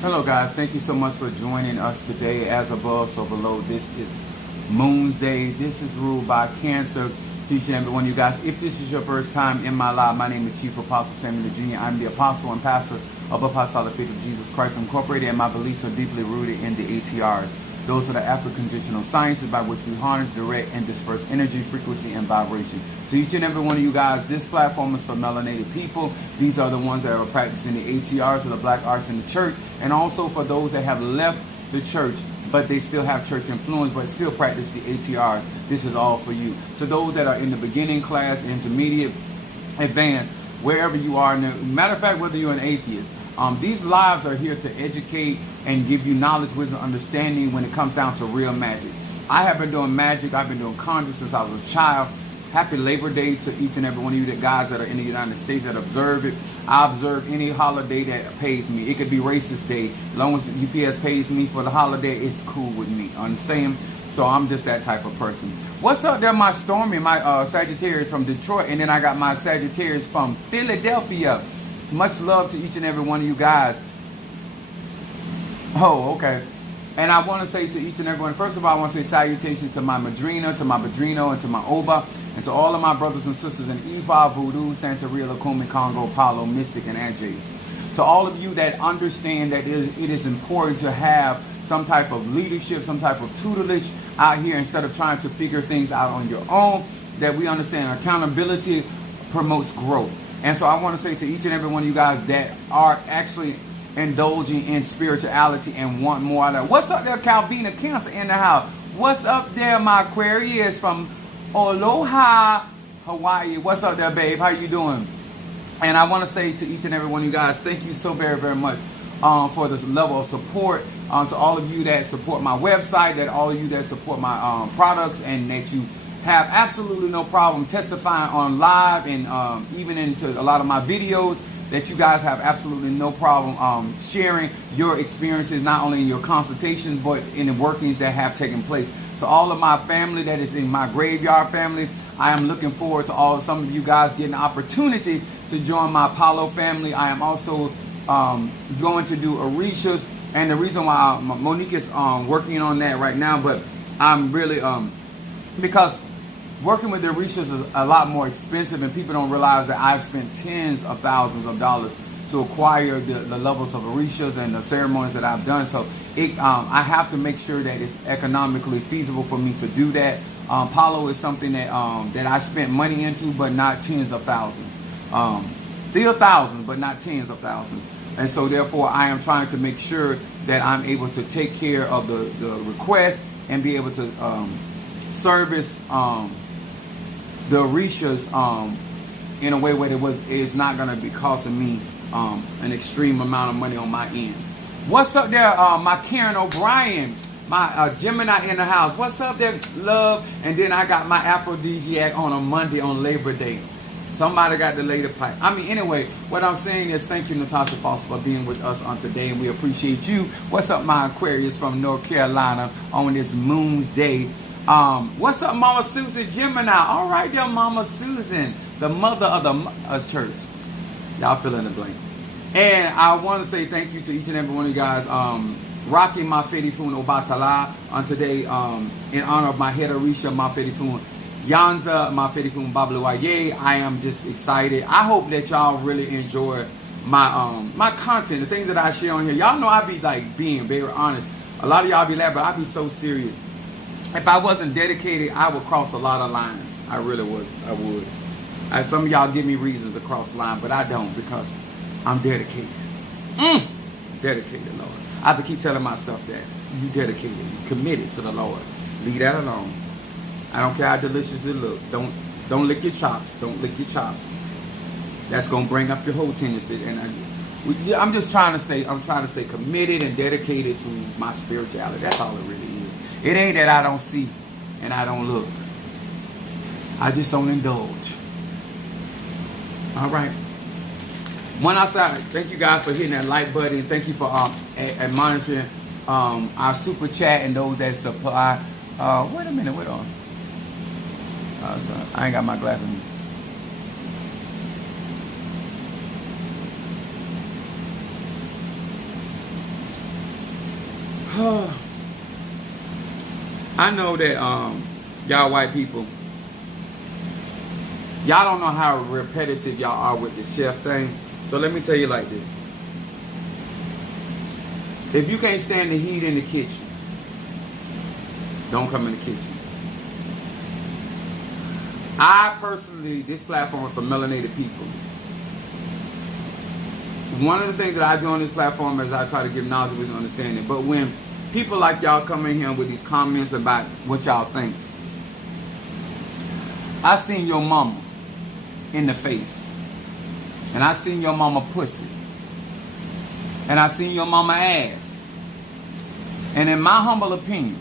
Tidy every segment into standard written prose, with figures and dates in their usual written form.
Hello guys, thank you so much for joining us today. As above, so below. This is Moon's Day. This is ruled by Cancer. Teaching every one of you guys. If this is your first time in my life, my name is Chief Apostle Samuel Jr. I'm the apostle and pastor of Apostolic Faith of Jesus Christ Incorporated, and my beliefs are deeply rooted in the ATRs. Those are the Afro-conditional sciences by which we harness, direct, and disperse energy, frequency, and vibration. To each and every one of you guys, this platform is for melanated people. These are the ones that are practicing the ATRs, or the black arts in the church, and also for those that have left the church, but they still have church influence, but still practice the ATRs. This is all for you. To those that are in the beginning class, intermediate, advanced, wherever you are, matter of fact, whether you're an atheist, these lives are here to educate and give you knowledge, wisdom, understanding when it comes down to real magic. I have been doing magic. I've been doing conjure since I was a child. Happy Labor Day to each and every one of you guys that are in the United States that observe it. I observe any holiday that pays me. It could be Racist Day. As long as UPS pays me for the holiday, it's cool with me. Understand? So I'm just that type of person. What's up there, my Stormy, my Sagittarius from Detroit, and then I got my Sagittarius from Philadelphia. Much love to each and every one of you guys. Oh, okay. And I want to say to each and every one, first of all, I want to say salutations to my Madrina, to my Padrino, and to my Oba, and to all of my brothers and sisters in Ifa, Voodoo, Santeria, Lakumi, Congo, Palo, Mystic, and Anjays. To all of you that understand that it is important to have some type of leadership, some type of tutelage out here instead of trying to figure things out on your own, that we understand accountability promotes growth. And so I want to say to each and every one of you guys that are actually indulging in spirituality and want more out of it. What's up there, Calvina Cancer in the house? What's up there, my Aquarius from Aloha, Hawaii? What's up there, babe? How you doing? And I want to say to each and every one of you guys, thank you so very, very much for this level of support. To all of you that support my website, that all of you that support my products, and that you have absolutely no problem testifying on live and even into a lot of my videos, that you guys have absolutely no problem sharing your experiences, not only in your consultations, but in the workings that have taken place. To all of my family that is in my graveyard family, I am looking forward to some of you guys getting the opportunity to join my Apollo family. I am also going to do Orishas, and the reason why Monique is working on that right now, but I'm really, because working with the Orishas is a lot more expensive, and people don't realize that I've spent tens of thousands of dollars to acquire the levels of Orishas and the ceremonies that I've done. So I have to make sure that it's economically feasible for me to do that. Palo is something that I spent money into, but not tens of thousands. Still thousands, but not tens of thousands. And so therefore, I am trying to make sure that I'm able to take care of the request and be able to service the Orishas in a way where it's not going to be costing me an extreme amount of money on my end. What's up there, my Karen O'Brien, my Gemini in the house? What's up there, love? And then I got my aphrodisiac on a Monday on Labor Day. Somebody got the lady pipe. I mean, anyway, what I'm saying is thank you, Natasha Foster, for being with us on today, and we appreciate you. What's up, my Aquarius from North Carolina on this Moon's Day? What's up, Mama Susan Gemini? All right, there, Mama Susan, the mother of the church. Y'all fill in the blank. And I want to say thank you to each and every one of you guys rocking my Fedifun Obatala on today in honor of my head Orisha, my Fedifun Yanza, my Fedifun Babluaye. I am just excited. I hope that y'all really enjoy my my content, the things that I share on here. Y'all know I be like being very honest. A lot of y'all be laughing, but I be so serious. If I wasn't dedicated, I would cross a lot of lines. I really would. I would. And some of y'all give me reasons to cross the line, but I don't, because I'm dedicated. Dedicated, Lord. I have to keep telling myself that. You dedicated. You committed to the Lord. Leave that alone. I don't care how delicious it looks. Don't lick your chops. Don't lick your chops. That's gonna bring up your whole tendency. And I'm just trying to stay. I'm trying to stay committed and dedicated to my spirituality. That's all it really is. It ain't that I don't see and I don't look. I just don't indulge. All right. When I say thank you guys for hitting that like button. Thank you for monitoring our super chat and those that supply. Wait a minute. Wait on. I ain't got my glasses. I know that y'all white people, y'all don't know how repetitive y'all are with the chef thing. So let me tell you like this. If you can't stand the heat in the kitchen, don't come in the kitchen. I personally, this platform is for melanated people. One of the things that I do on this platform is I try to give knowledge and understanding. But when people like y'all come in here with these comments about what y'all think, I seen your mama in the face. And I seen your mama pussy. And I seen your mama ass. And in my humble opinion,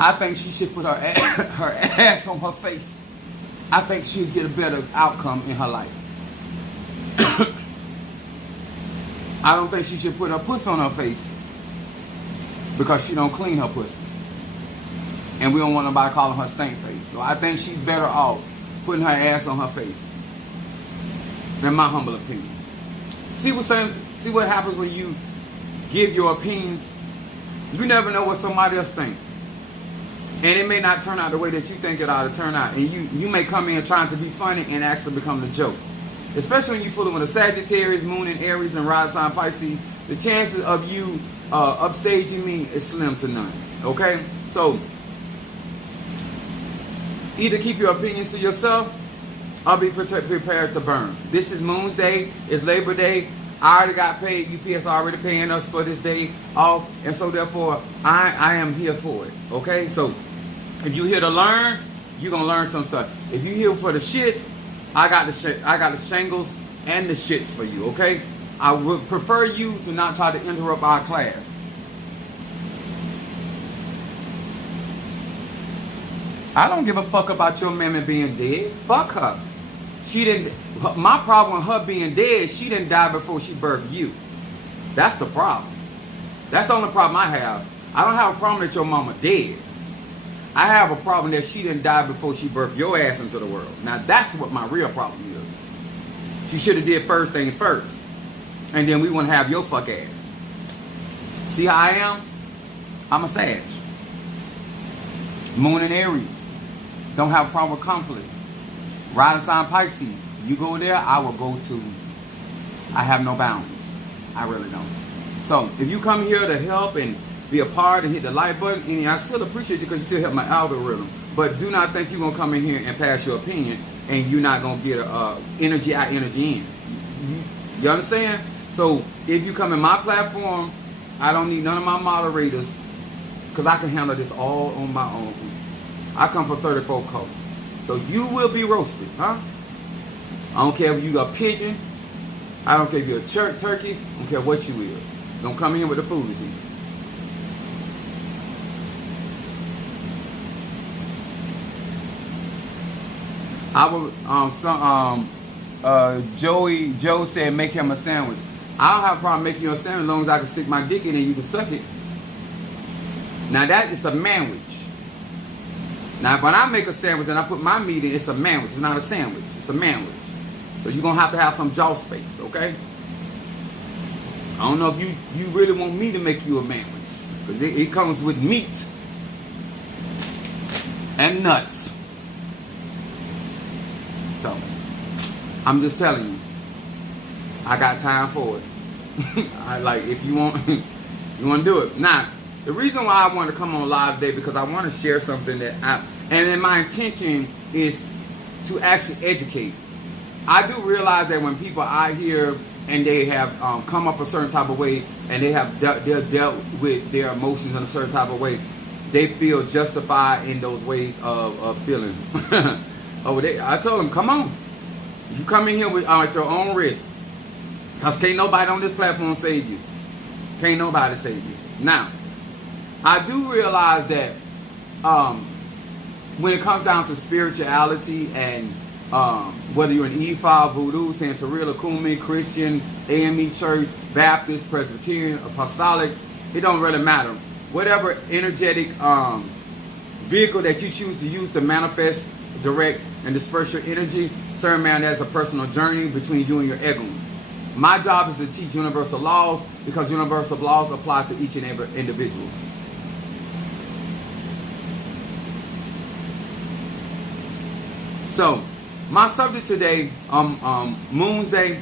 I think she should put her ass on her face. I think she'll get a better outcome in her life. I don't think she should put her pussy on her face because she don't clean her pussy. And we don't want nobody calling her stank face. So I think she's better off putting her ass on her face. In my humble opinion. See what happens when you give your opinions? You never know what somebody else thinks. And it may not turn out the way that you think it ought to turn out. And you may come in trying to be funny and actually become the joke. Especially when you're fooling with a Sagittarius, Moon in Aries, and Rising sign Pisces. The chances of you upstaging me is slim to none. Okay? So, either keep your opinions to yourself or be prepared to burn. This is Moon's Day. It's Labor Day. I already got paid. UPS already paying us for this day off. And so, therefore, I am here for it. Okay? So, if you're here to learn, you're going to learn some stuff. If you're here for the shits, I got the shingles and the shits for you, okay? I would prefer you to not try to interrupt our class. I don't give a fuck about your mammy being dead. Fuck her. She didn't. My problem with her being dead, she didn't die before she birthed you. That's the problem. That's the only problem I have. I don't have a problem that your mama dead. I have a problem that she didn't die before she birthed your ass into the world. Now that's what my real problem is. She should have did first thing first. And then we wouldn't have your fuck ass. See how I am? I'm a Sag. Moon in Aries. Don't have a problem with conflict. Rising sign Pisces. You go there, I will go too. I have no bounds. I really don't. So if you come here to help and be a part and hit the like button, and I still appreciate you because you still help my algorithm. But do not think you're going to come in here and pass your opinion and you're not going to get energy out, energy in. You understand? So if you come in my platform, I don't need none of my moderators because I can handle this all on my own. I come from 34 code. So you will be roasted, huh? I don't care if you a pigeon. I don't care if you're a turkey. I don't care what you is. Don't come in here with the foolishness. Joe said make him a sandwich. I don't have a problem making you a sandwich as long as I can stick my dick in and you can suck it. Now that is a manwich. Now when I make a sandwich and I put my meat in, it's a manwich. It's not a sandwich. It's a manwich. So you're going to have some jaw space, okay? I don't know if you really want me to make you a manwich. Because it comes with meat and nuts. So, I'm just telling you, I got time for it. If you want to do it. Now, the reason why I want to come on live today because I want to share something and then my intention is to actually educate. I do realize that when people out here and they have come up a certain type of way and they have dealt with their emotions in a certain type of way, they feel justified in those ways of feeling. I told them, come on. You come in here at your own risk. Because can't nobody on this platform save you. Can't nobody save you. Now, I do realize that when it comes down to spirituality and whether you're an E5, Voodoo, Santeria, Lakumi, Christian, AME Church, Baptist, Presbyterian, Apostolic, it don't really matter. Whatever energetic vehicle that you choose to use to manifest, direct, and disperse your energy, serve man as a personal journey between you and your ego. My job is to teach universal laws because universal laws apply to each and every individual. So, my subject today, Moon's Day,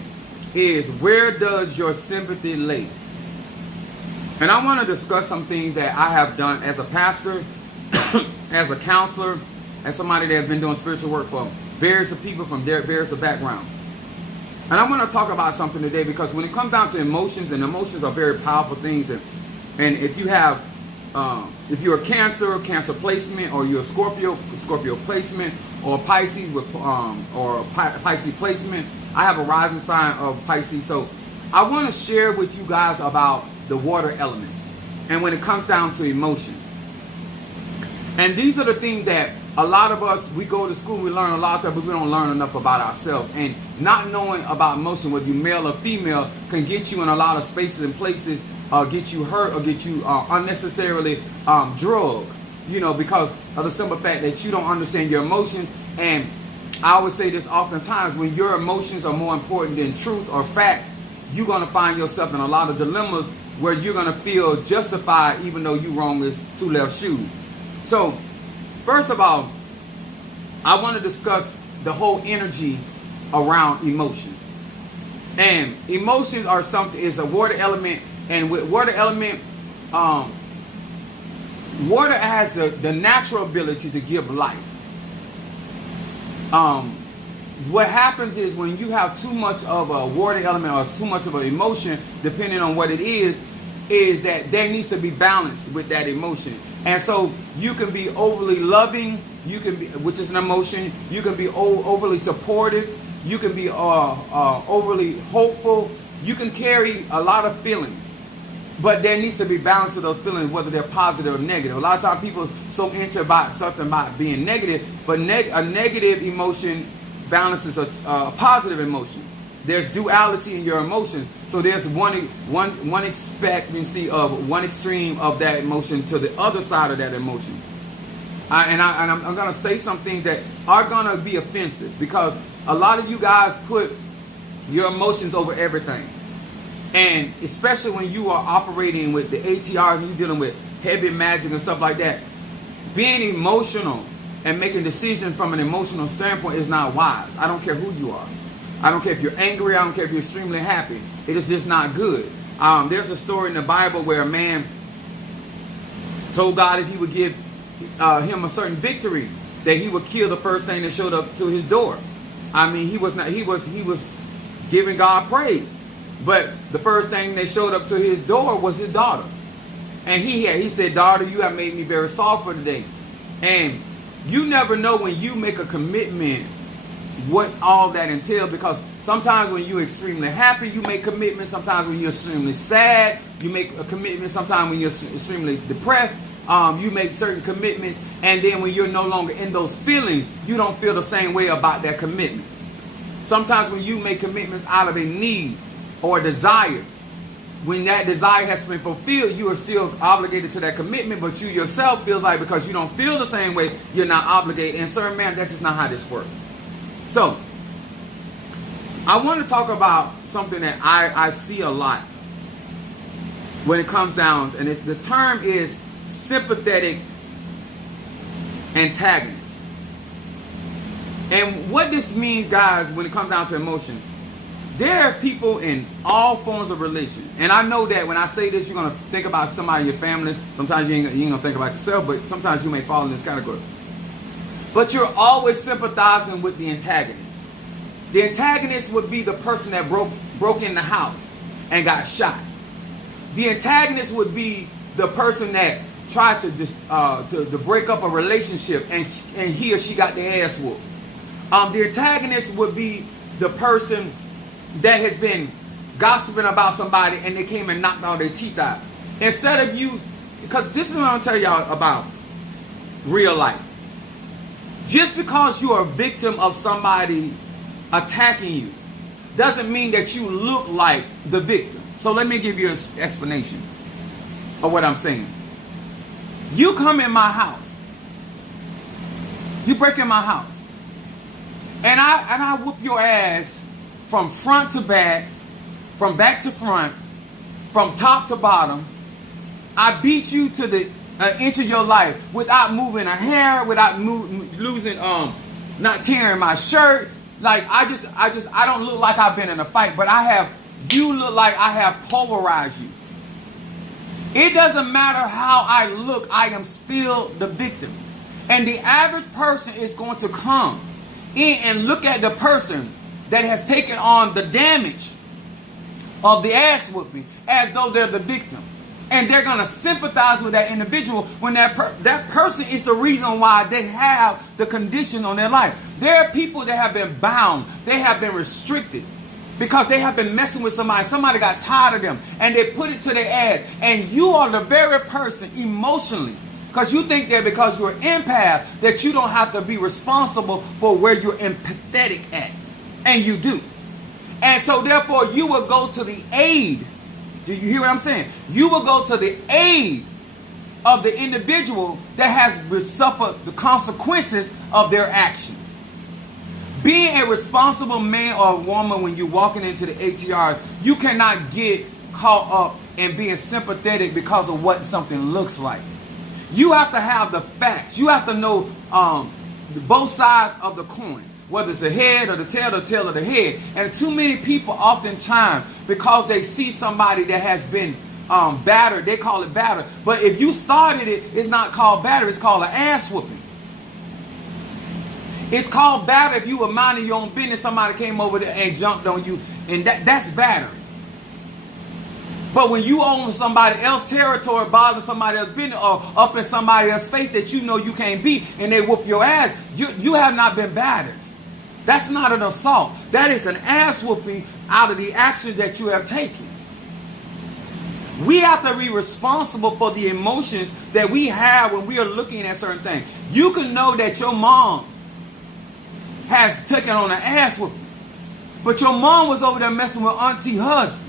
is where does your sympathy lay? And I want to discuss some things that I have done as a pastor, as a counselor, as somebody that has been doing spiritual work for various people from various backgrounds. And I want to talk about something today because when it comes down to emotions, and emotions are very powerful things, and if you have, if you're a Cancer placement, or you're a Scorpio placement, or Pisces or Pisces placement, I have a rising sign of Pisces. So I want to share with you guys about the water element, and when it comes down to emotions. And these are the things that a lot of us, we go to school, we learn a lot of, but we don't learn enough about ourselves. And not knowing about emotion, whether you're male or female, can get you in a lot of spaces and places, get you hurt, or get you unnecessarily drugged, because of the simple fact that you don't understand your emotions. And I always say this oftentimes, when your emotions are more important than truth or facts, you're going to find yourself in a lot of dilemmas where you're going to feel justified even though you wrong as two left shoes. So, first of all, I want to discuss the whole energy around emotions. And emotions are something, is a water element, and with water element, water has the natural ability to give life. What happens is when you have too much of a water element or too much of an emotion, depending on what it is that there needs to be balance with that emotion. And so you can be overly loving, you can be, which is an emotion, you can be overly supportive, you can be overly hopeful, you can carry a lot of feelings. But there needs to be balance to those feelings, whether they're positive or negative. A lot of times people so into about something about being negative, but a negative emotion balances a positive emotion. There's duality in your emotions. So there's one expectancy of one extreme of that emotion to the other side of that emotion. I'm going to say some things that are going to be offensive, because a lot of you guys put your emotions over everything. And especially when you are operating with the ATRs and you're dealing with heavy magic and stuff like that, being emotional and making decisions from an emotional standpoint is not wise. I don't care who you are. I don't care if you're angry. I don't care if you're extremely happy. It is just not good. There's a story in the Bible where a man told God if he would give him a certain victory, that he would kill the first thing that showed up to his door. I mean, he was giving God praise, but the first thing that showed up to his door was his daughter. And he said, "Daughter, you have made me very soft for today." And you never know when you make a commitment what all that entails, because sometimes when you're extremely happy, you make commitments. Sometimes when you're extremely sad, you make a commitment. Sometimes when you're extremely depressed, you make certain commitments. And then when you're no longer in those feelings, you don't feel the same way about that commitment. Sometimes when you make commitments out of a need or a desire, when that desire has been fulfilled, you are still obligated to that commitment, but you yourself feels like because you don't feel the same way, you're not obligated. And sir, man, that's just not how this works. So, I want to talk about something that I see a lot when it comes down, and the term is sympathetic antagonist. And what this means, guys, when it comes down to emotion, there are people in all forms of religion. And I know that when I say this, you're going to think about somebody in your family. Sometimes you ain't going to think about yourself, but sometimes you may fall in this category. But you're always sympathizing with the antagonist. The antagonist would be the person that broke in the house and got shot. The antagonist would be the person that tried to break up a relationship and he or she got their ass whooped. The antagonist would be the person that has been gossiping about somebody and they came and knocked all their teeth out. Instead of you, because this is what I'm going to tell y'all about real life. Just because you are a victim of somebody attacking you doesn't mean that you look like the victim. So let me give you an explanation of what I'm saying. You come in my house. You break in my house. And I whoop your ass from front to back, from back to front, from top to bottom. I beat you to the inch of your life without moving a hair, without losing, not tearing my shirt. Like I don't look like I've been in a fight, but you look like I have pulverized you. It doesn't matter how I look, I am still the victim. And the average person is going to come in and look at the person that has taken on the damage of the ass whooping as though they're the victim. And they're going to sympathize with that individual when that person is the reason why they have the condition on their life. There are people that have been bound. They have been restricted because they have been messing with somebody. Somebody got tired of them and they put it to their ass. And you are the very person emotionally, because you think that because you're an empath that you don't have to be responsible for where you're empathetic at. And you do. And so therefore you will go to the aid. Do you hear what I'm saying? You will go to the aid of the individual that has suffered the consequences of their actions. Being a responsible man or woman when you're walking into the ATRs, you cannot get caught up in being sympathetic because of what something looks like. You have to have the facts. You have to know both sides of the coin, whether it's the head or the tail of the head. And too many people oftentimes, because they see somebody that has been battered, they call it battered. But if you started it, it's not called battered, it's called an ass whooping. It's called battered if you were minding your own business, somebody came over there and jumped on you, and that's battery. But when you own somebody else's territory, bothering somebody else's business, or up in somebody else's face that you know you can't beat, and they whoop your ass, you have not been battered. That's not an assault. That is an ass whooping out of the action that you have taken. We have to be responsible for the emotions that we have when we are looking at certain things. You can know that your mom has taken on an ass whooping, but your mom was over there messing with auntie husband,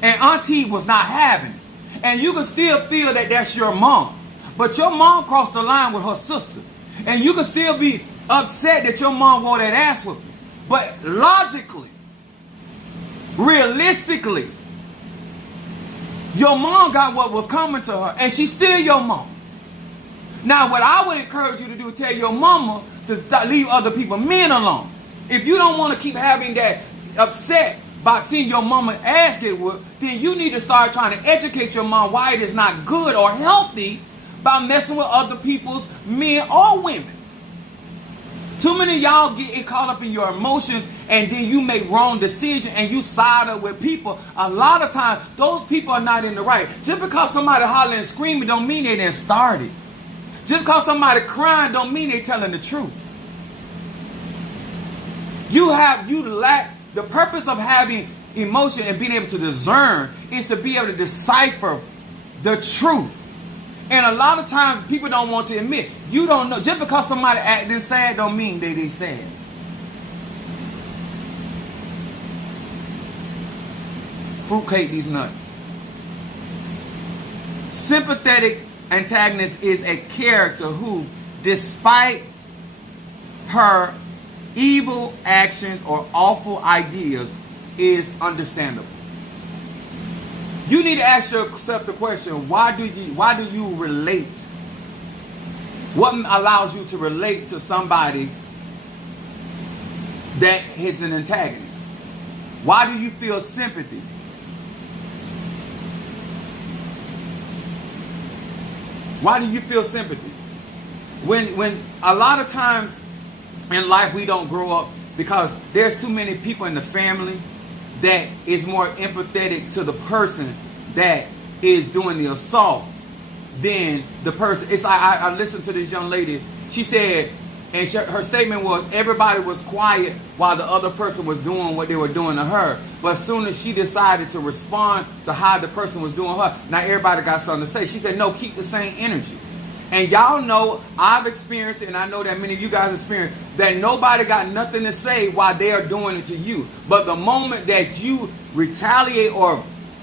and auntie was not having it. And you can still feel that that's your mom, but your mom crossed the line with her sister, and you can still be upset that your mom wore that ass whooping. But logically, realistically, your mom got what was coming to her, and she's still your mom. Now, what I would encourage you to do is tell your mama to leave other people, men alone. If you don't want to keep having that upset by seeing your mama ass get whooped, then you need to start trying to educate your mom why it is not good or healthy by messing with other people's men or women. Too many of y'all get caught up in your emotions, and then you make wrong decisions and you side up with people. A lot of times, those people are not in the right. Just because somebody hollering and screaming don't mean they didn't start it. Just because somebody crying don't mean they telling the truth. You lack the purpose of having emotion and being able to discern is to be able to decipher the truth. And a lot of times people don't want to admit. You don't know. Just because somebody acting sad don't mean they sad. Fruitcake these nuts. Sympathetic antagonist is a character who, despite her evil actions or awful ideas, is understandable. You need to ask yourself the question, why do you relate? What allows you to relate to somebody that is an antagonist? Why do you feel sympathy? Why do you feel sympathy? When a lot of times in life we don't grow up because there's too many people in the family that is more empathetic to the person that is doing the assault than the person. It's I listened to this young lady. She said, and her statement was, everybody was quiet while the other person was doing what they were doing to her. But as soon as she decided to respond to how the person was doing her, now everybody got something to say. She said, no, keep the same energy. And y'all know, I've experienced it, and I know that many of you guys experienced, that nobody got nothing to say while they are doing it to you. But the moment that you retaliate or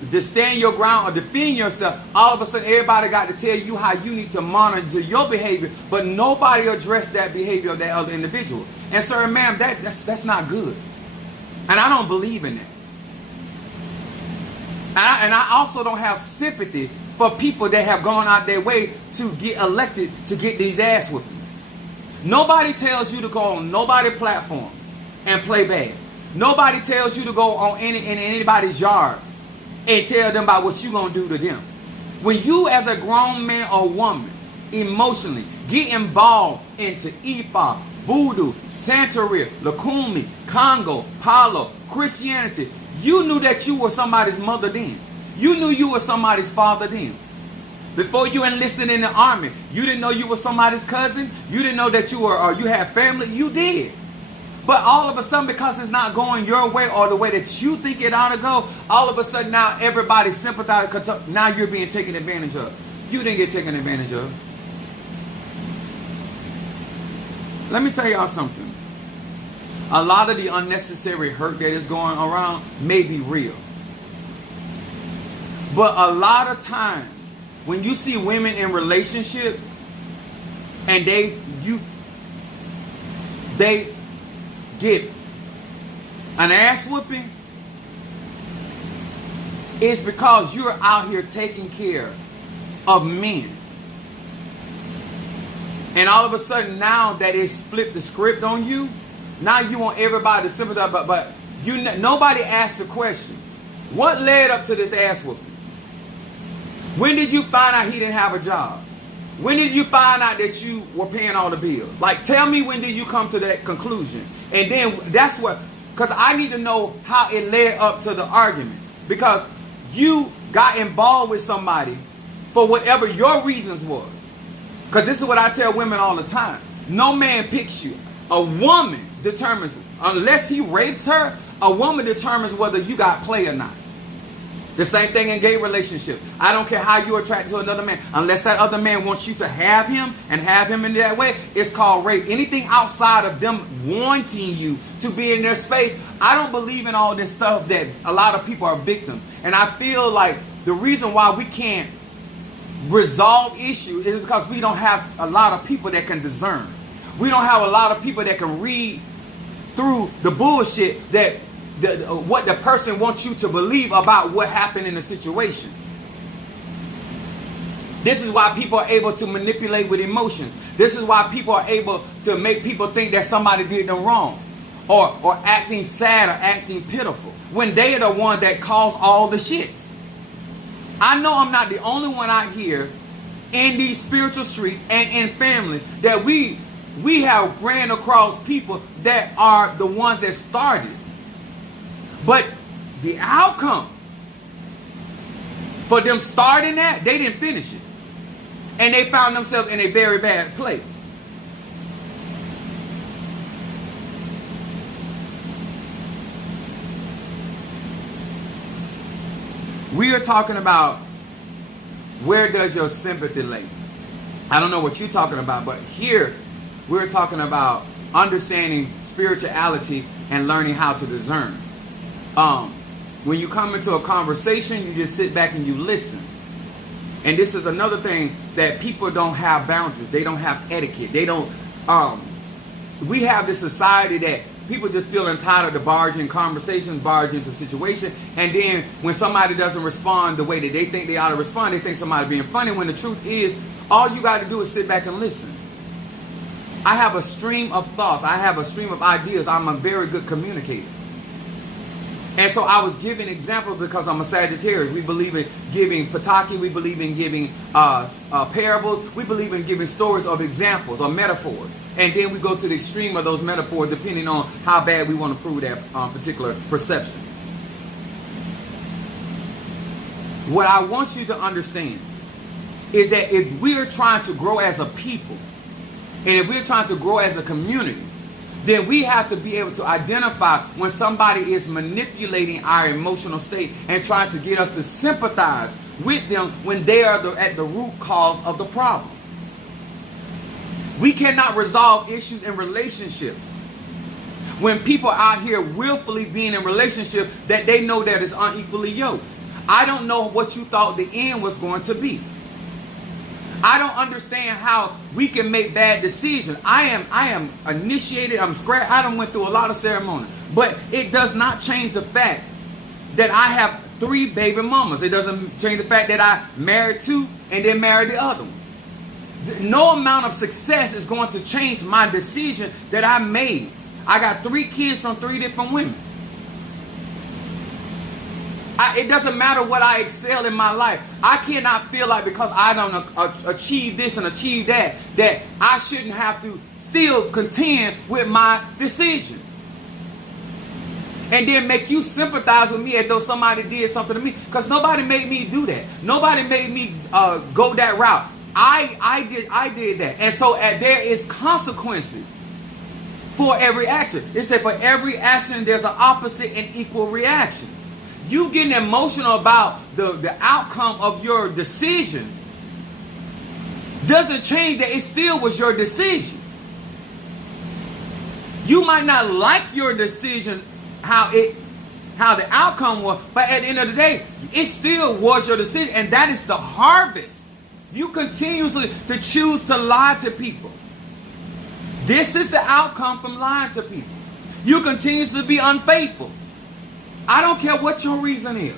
to stand your ground or defend yourself, all of a sudden everybody got to tell you how you need to monitor your behavior, but nobody addressed that behavior of that other individual. And sir and ma'am, that's not good. And I don't believe in that. And I also don't have sympathy for people that have gone out their way to get elected to get these ass whoopings. Nobody tells you to go on nobody's platform and play bad. Nobody tells you to go on in anybody's yard and tell them about what you're going to do to them. When you as a grown man or woman emotionally get involved into Ifa, Voodoo, Santeria, Lukumi, Congo, Palo, Christianity, you knew that you were somebody's mother then. You knew you were somebody's father then. Before you enlisted in the army, you didn't know you were somebody's cousin. You didn't know that you were or you had family. You did. But all of a sudden, because it's not going your way or the way that you think it ought to go, all of a sudden now everybody's sympathetic. Now you're being taken advantage of. You didn't get taken advantage of. Let me tell y'all something. A lot of the unnecessary hurt that is going around may be real. But a lot of times, when you see women in relationships and they get an ass whooping, it's because you're out here taking care of men. And all of a sudden, now that it's flipped the script on you, now you want everybody to sympathize, but nobody asked the question, what led up to this ass whooping? When did you find out he didn't have a job? When did you find out that you were paying all the bills? Like, tell me, when did you come to that conclusion? And then that's what, because I need to know how it led up to the argument. Because you got involved with somebody for whatever your reasons was. Because this is what I tell women all the time. No man picks you. A woman determines, unless he rapes her, a woman determines whether you got play or not. The same thing in gay relationships. I don't care how you're attracted to another man. Unless that other man wants you to have him and have him in that way, it's called rape. Anything outside of them wanting you to be in their space, I don't believe in all this stuff that a lot of people are victims. And I feel like the reason why we can't resolve issues is because we don't have a lot of people that can discern. We don't have a lot of people that can read through the bullshit that what the person wants you to believe about what happened in the situation. This is why people are able to manipulate with emotions. This is why people are able to make people think that somebody did them wrong, or acting sad or acting pitiful when they are the one that caused all the shits. I know I'm not the only one out here in these spiritual streets and in family that we have ran across people that are the ones that started. But the outcome for them starting that, they didn't finish it. And they found themselves in a very bad place. We are talking about, where does your sympathy lay? I don't know what you're talking about, but here we're talking about understanding spirituality and learning how to discern. When you come into a conversation, you just sit back and you listen. And this is another thing, that people don't have boundaries. They don't have etiquette. They don't, we have this society that people just feel entitled to barge in conversations, barge into situations. And then when somebody doesn't respond the way that they think they ought to respond, they think somebody's being funny, when the truth is, all you got to do is sit back and listen. I have a stream of thoughts. I have a stream of ideas. I'm a very good communicator. And so I was giving examples because I'm a Sagittarius. We believe in giving pataki. We believe in giving parables. We believe in giving stories of examples or metaphors. And then we go to the extreme of those metaphors depending on how bad we want to prove that particular perception. What I want you to understand is that if we're trying to grow as a people, and if we're trying to grow as a community, then we have to be able to identify when somebody is manipulating our emotional state and trying to get us to sympathize with them when they are at the root cause of the problem. We cannot resolve issues in relationships when people out here willfully being in relationships that they know that is unequally yoked. I don't know what you thought the end was going to be. I don't understand how we can make bad decisions. I am initiated. I done went through a lot of ceremony, but it does not change the fact that I have 3 baby mamas. It doesn't change the fact that I married 2 and then married the other one. No amount of success is going to change my decision that I made. I got 3 kids from 3 different women. It doesn't matter what I excel in my life. I cannot feel like because I don't achieve this and achieve that, that I shouldn't have to still contend with my decisions. And then make you sympathize with me as though somebody did something to me. Because nobody made me do that. Nobody made me go that route. I did that. And so there is consequences for every action. It said for every action there's an opposite and equal reaction. You getting emotional about the outcome of your decision doesn't change that it still was your decision. You might not like your decision, how the outcome was, but at the end of the day, it still was your decision, and that is the harvest. You continuously to choose to lie to people. This is the outcome from lying to people. You continuously be unfaithful. I don't care what your reason is.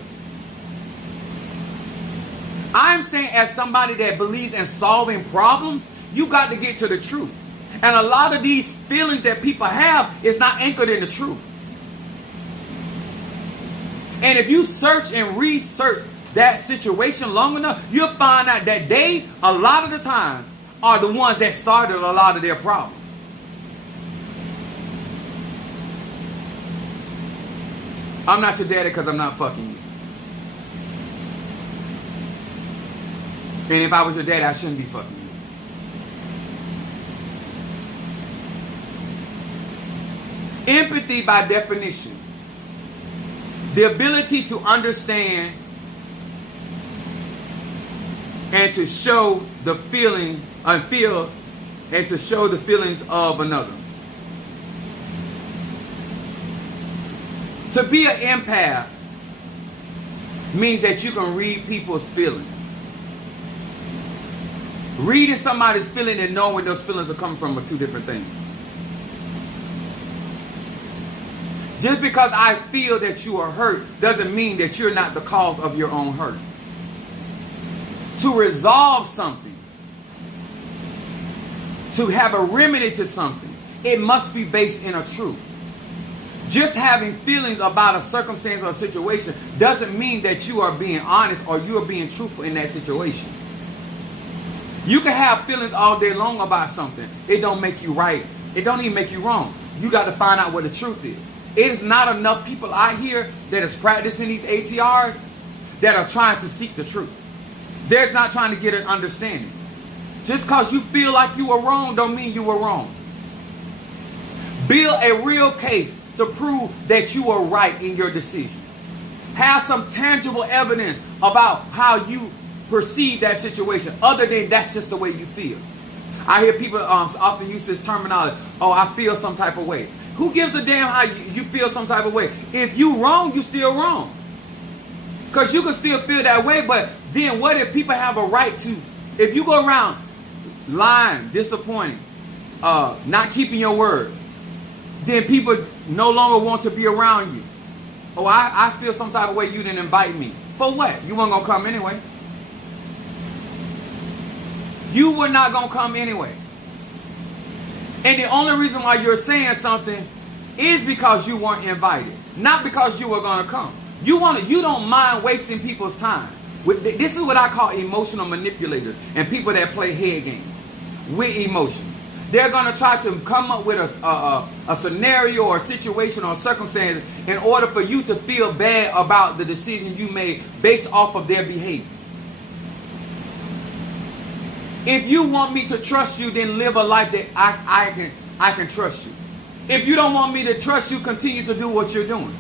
I'm saying as somebody that believes in solving problems, you got to get to the truth. And a lot of these feelings that people have is not anchored in the truth. And if you search and research that situation long enough, you'll find out that they, a lot of the times, are the ones that started a lot of their problems. I'm not your daddy because I'm not fucking you. And if I was your daddy, I shouldn't be fucking you. Empathy, by definition, the ability to understand and to show the feeling and to show the feelings of another. To be an empath means that you can read people's feelings. Reading somebody's feeling and knowing where those feelings are coming from are 2 different things. Just because I feel that you are hurt doesn't mean that you're not the cause of your own hurt. To resolve something, to have a remedy to something, it must be based in a truth. Just having feelings about a circumstance or a situation doesn't mean that you are being honest or you are being truthful in that situation. You can have feelings all day long about something. It don't make you right. It don't even make you wrong. You got to find out what the truth is. It is not enough people out here that is practicing these ATRs that are trying to seek the truth. They're not trying to get an understanding. Just because you feel like you were wrong don't mean you were wrong. Build a real case to prove that you were right in your decision. Have some tangible evidence about how you perceive that situation, other than that's just the way you feel. I hear people often use this terminology, oh, I feel some type of way. Who gives a damn how you feel some type of way? If you wrong, you still wrong. Because you can still feel that way, but then what if people have a right to, if you go around lying, disappointing, not keeping your word, then people no longer want to be around you. Oh, I feel some type of way, you didn't invite me. For what? You weren't going to come anyway. You were not going to come anyway. And the only reason why you're saying something is because you weren't invited. Not because you were going to come. You don't mind wasting people's time. This is what I call emotional manipulators and people that play head games with emotion. They're going to try to come up with a scenario or a situation or a circumstance in order for you to feel bad about the decision you made based off of their behavior. If you want me to trust you, then live a life that I can trust you. If you don't want me to trust you, continue to do what you're doing.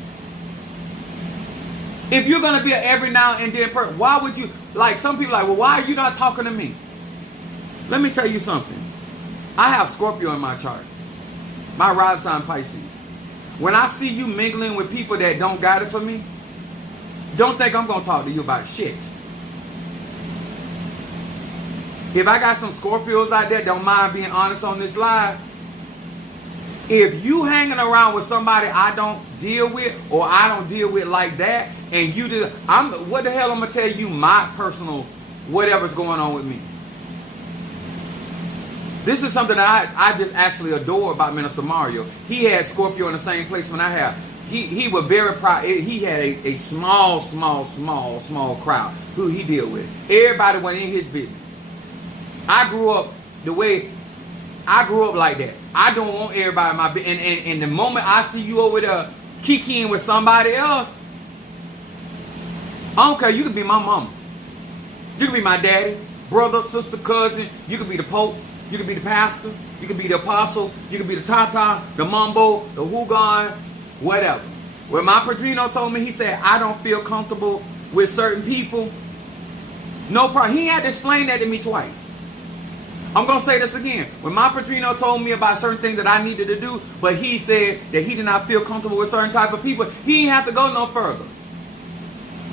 If you're going to be an every now and then person, why would you, like some people like, well, why are you not talking to me? Let me tell you something. I have Scorpio in my chart. My rising sign Pisces. When I see you mingling with people that don't got it for me, don't think I'm going to talk to you about shit. If I got some Scorpios out there, don't mind being honest on this live. If you hanging around with somebody I don't deal with, or I don't deal with like that, and you do, what the hell I'm gonna tell you my personal whatever's going on with me. This is something that I just actually adore about Minister Mario. He had Scorpio in the same place when I have. He was very proud. He had a small crowd who he deal with. Everybody went in his business. I grew up like that. I don't want everybody in my business. And the moment I see you over there kikiing with somebody else, I don't care. You can be my mama. You can be my daddy, brother, sister, cousin. You can be the Pope. You can be the pastor. You can be the apostle. You can be the tata, the mumbo, the hugon, whatever. When my padrino told me, he said, I don't feel comfortable with certain people. No problem. He had to explain that to me twice. I'm going to say this again. When my padrino told me about certain things that I needed to do, but he said that he did not feel comfortable with certain type of people, he didn't have to go no further.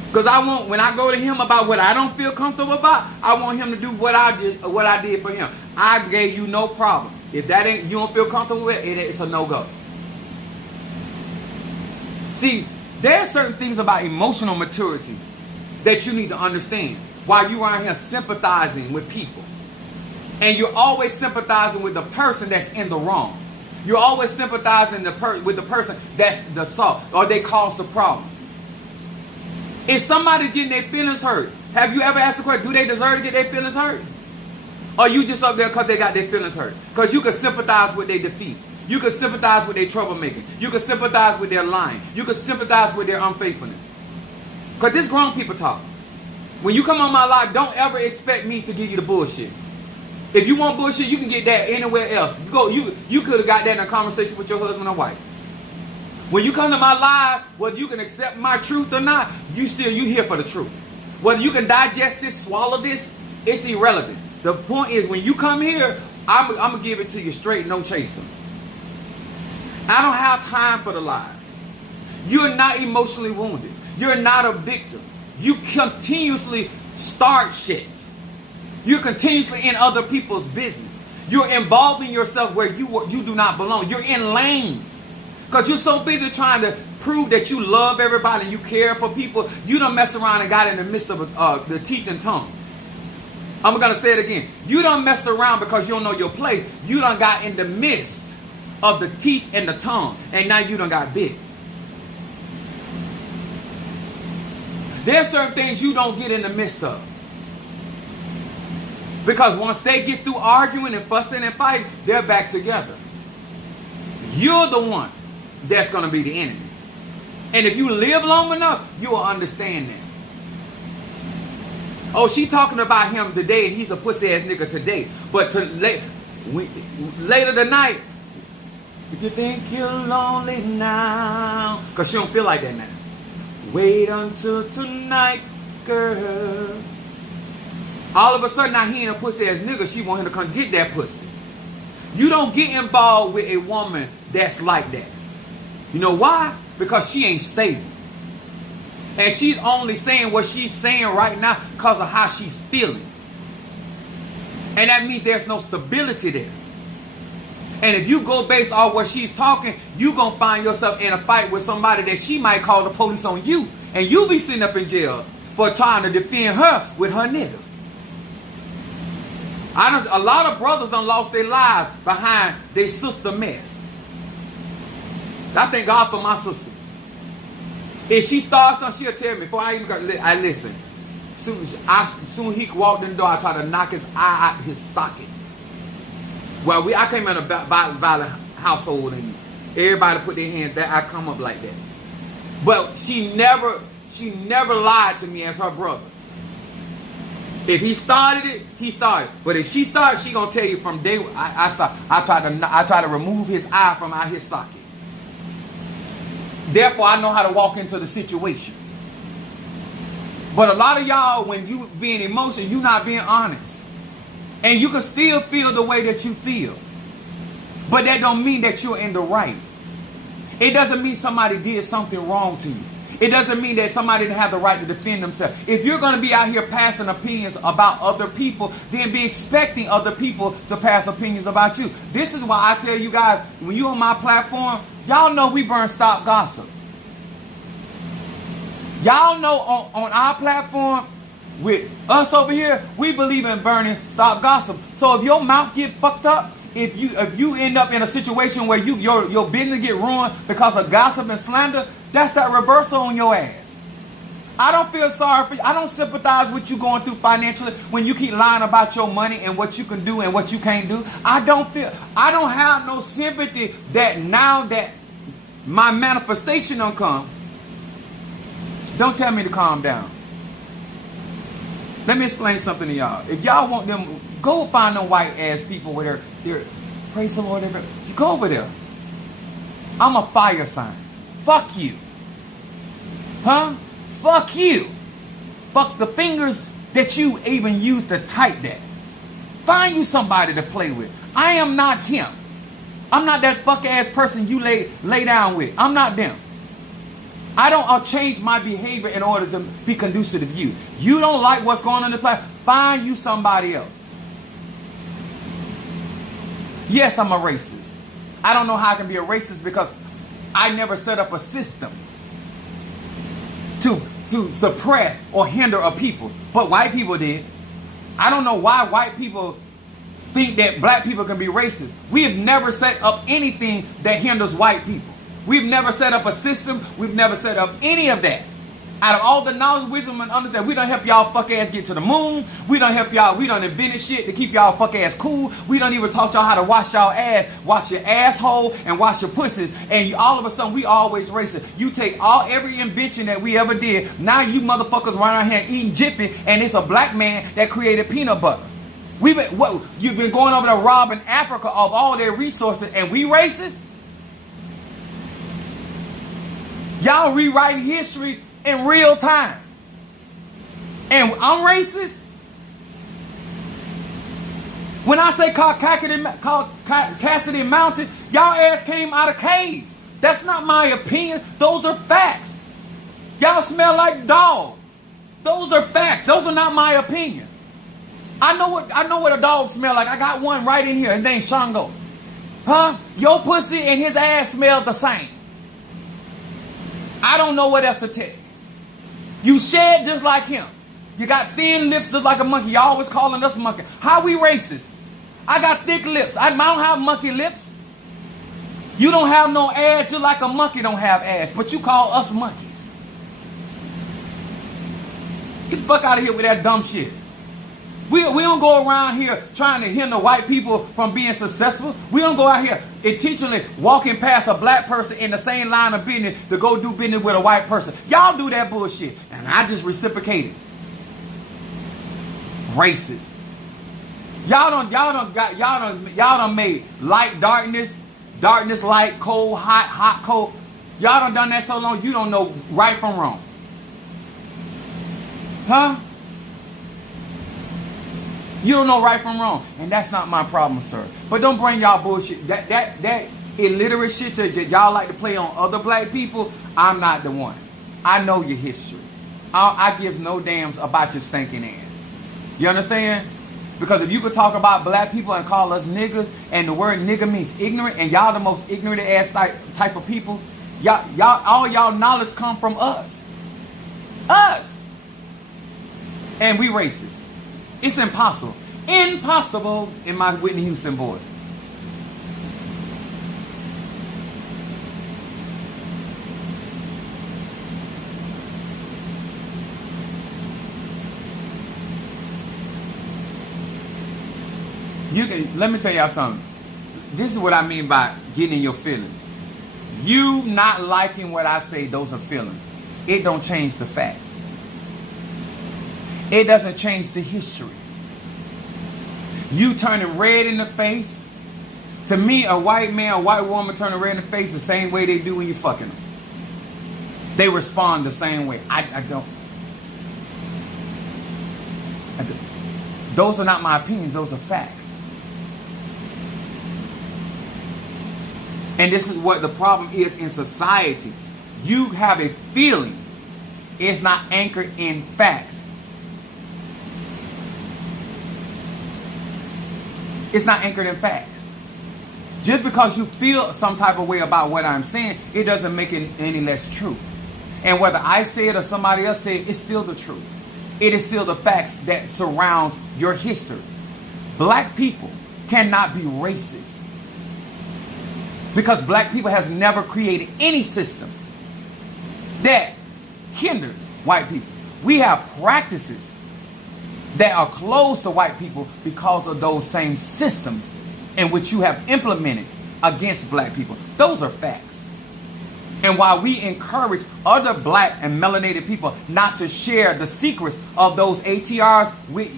Because when I go to him about what I don't feel comfortable about, I want him to do what I did for him. I gave you no problem. If that ain't, you don't feel comfortable with it, it's a no-go. See, there are certain things about emotional maturity that you need to understand while you're out here sympathizing with people. And you're always sympathizing with the person that's in the wrong. You're always sympathizing with the person that's the salt, or they caused the problem. If somebody's getting their feelings hurt, have you ever asked the question, do they deserve to get their feelings hurt? Or you just up there because they got their feelings hurt? Because you can sympathize with their defeat. You can sympathize with their troublemaking. You can sympathize with their lying. You can sympathize with their unfaithfulness. Because this grown people talk. When you come on my live, don't ever expect me to give you the bullshit. If you want bullshit, you can get that anywhere else. You could have got that in a conversation with your husband or wife. When you come to my live, whether you can accept my truth or not, you here for the truth. Whether you can digest this, swallow this, it's irrelevant. The point is, when you come here, I'm going to give it to you straight, no chaser. I don't have time for the lies. You're not emotionally wounded. You're not a victim. You continuously start shit. You're continuously in other people's business. You're involving yourself where you do not belong. You're in lanes. Because you're so busy trying to prove that you love everybody and you care for people, you done mess around and got in the midst of the teeth and tongue. I'm going to say it again. You done messed around because you don't know your place. You done got in the midst of the teeth and the tongue. And now you done got bit. There's certain things you don't get in the midst of. Because once they get through arguing and fussing and fighting, they're back together. You're the one that's going to be the enemy. And if you live long enough, you will understand that. Oh, she talking about him today and he's a pussy ass nigga today. But later tonight, if you think you're lonely now, because she don't feel like that now. Wait until tonight, girl. All of a sudden, now he ain't a pussy ass nigga. She want him to come get that pussy. You don't get involved with a woman that's like that. You know why? Because she ain't stable. And she's only saying what she's saying right now because of how she's feeling. And that means there's no stability there. And if you go based off what she's talking, you're going to find yourself in a fight with somebody that she might call the police on you. And you'll be sitting up in jail for trying to defend her with her nigga. A lot of brothers done lost their lives behind their sister mess. I thank God for my sister. If she starts something, she'll tell me before I even I listen. Soon as he walked in the door, I try to knock his eye out his socket. Well, I came in a violent household and everybody put their hands there. I come up like that. But she never lied to me as her brother. If he started it, he started. But if she started, she gonna tell you from day one. I try to remove his eye from out his socket. Therefore, I know how to walk into the situation. But a lot of y'all, when you being emotional, you not being honest. And you can still feel the way that you feel. But that don't mean that you're in the right. It doesn't mean somebody did something wrong to you. It doesn't mean that somebody didn't have the right to defend themselves. If you're going to be out here passing opinions about other people, then be expecting other people to pass opinions about you. This is why I tell you guys, when you're on my platform, y'all know we burn stop gossip. Y'all know on our platform, with us over here, we believe in burning, stop gossip. So if your mouth get fucked up, if you end up in a situation where your business get ruined because of gossip and slander, that's that reversal on your ass. I don't feel sorry for you. I don't sympathize with you going through financially when you keep lying about your money and what you can do and what you can't do. I don't have no sympathy that now that my manifestation don't come, don't tell me to calm down. Let me explain something to y'all. If y'all want them, go find them white ass people with their praise the Lord. You go over there. I'm a fire sign. Fuck you. Huh? Fuck you. Fuck the fingers that you even use to type that. Find you somebody to play with. I am not him. I'm not that fuck ass person you lay down with. I'm not them. I don't change my behavior in order to be conducive to you. You don't like what's going on in the planet. Find you somebody else. Yes, I'm a racist. I don't know how I can be a racist because I never set up a system to suppress or hinder a people. But white people did. I don't know why white people think that black people can be racist. We have never set up anything that hinders white people. We've never set up a system. We've never set up any of that. Out of all the knowledge, wisdom, and understanding, we don't help y'all fuck ass get to the moon. We don't help y'all. We don't invent shit to keep y'all fuck ass cool. We don't even taught y'all how to wash y'all ass, wash your asshole, and wash your pussies. And all of a sudden, we always racist. You take every invention that we ever did. Now you motherfuckers run around here eating Jiffy, and it's a black man that created peanut butter. You've been going over there robbing Africa of all their resources, and we racist? Y'all rewriting history in real time. And I'm racist? When I say called Cassidy Mountain, y'all ass came out of caves. That's not my opinion. Those are facts. Y'all smell like dog. Those are facts. Those are not my opinion. I know what a dog smell like. I got one right in here. His name's Shango. Huh? Your pussy and his ass smell the same. I don't know what else to tell you. You shed just like him. You got thin lips just like a monkey. Y'all always calling us a monkey. How we racist? I got thick lips. I don't have monkey lips. You don't have no ass just like a monkey don't have ass. But you call us monkeys. Get the fuck out of here with that dumb shit. We don't go around here trying to hinder white people from being successful. We don't go out here intentionally walking past a black person in the same line of business to go do business with a white person. Y'all do that bullshit, and I just reciprocate it. Racist. Y'all done made light darkness, darkness light, cold hot, hot cold. Y'all done that so long you don't know right from wrong. Huh? You don't know right from wrong. And that's not my problem, sir. But don't bring y'all bullshit. That illiterate shit that y'all like to play on other black people, I'm not the one. I know your history. I gives no damns about your stinking ass. You understand? Because if you could talk about black people and call us niggas, and the word nigga means ignorant, and y'all the most ignorant ass type of people, all y'all knowledge come from us. Us. And we racist. It's impossible. Impossible in my Whitney Houston voice. Let me tell y'all something. This is what I mean by getting in your feelings. You not liking what I say, those are feelings. It don't change the facts. It doesn't change the history. You turning red in the face. To me, a white man, a white woman turning red in the face the same way they do when you fucking them. They respond the same way. I don't. Those are not my opinions. Those are facts. And this is what the problem is in society. You have a feeling. It's not anchored in facts. It's not anchored in facts. Just because you feel some type of way about what I'm saying, it doesn't make it any less true. And whether I say it or somebody else say it, it's still the truth. It is still the facts that surrounds your history. Black people cannot be racist because black people has never created any system that hinders white people. We have practices that are close to white people because of those same systems in which you have implemented against black people. Those are facts. And while we encourage other black and melanated people not to share the secrets of those ATRs with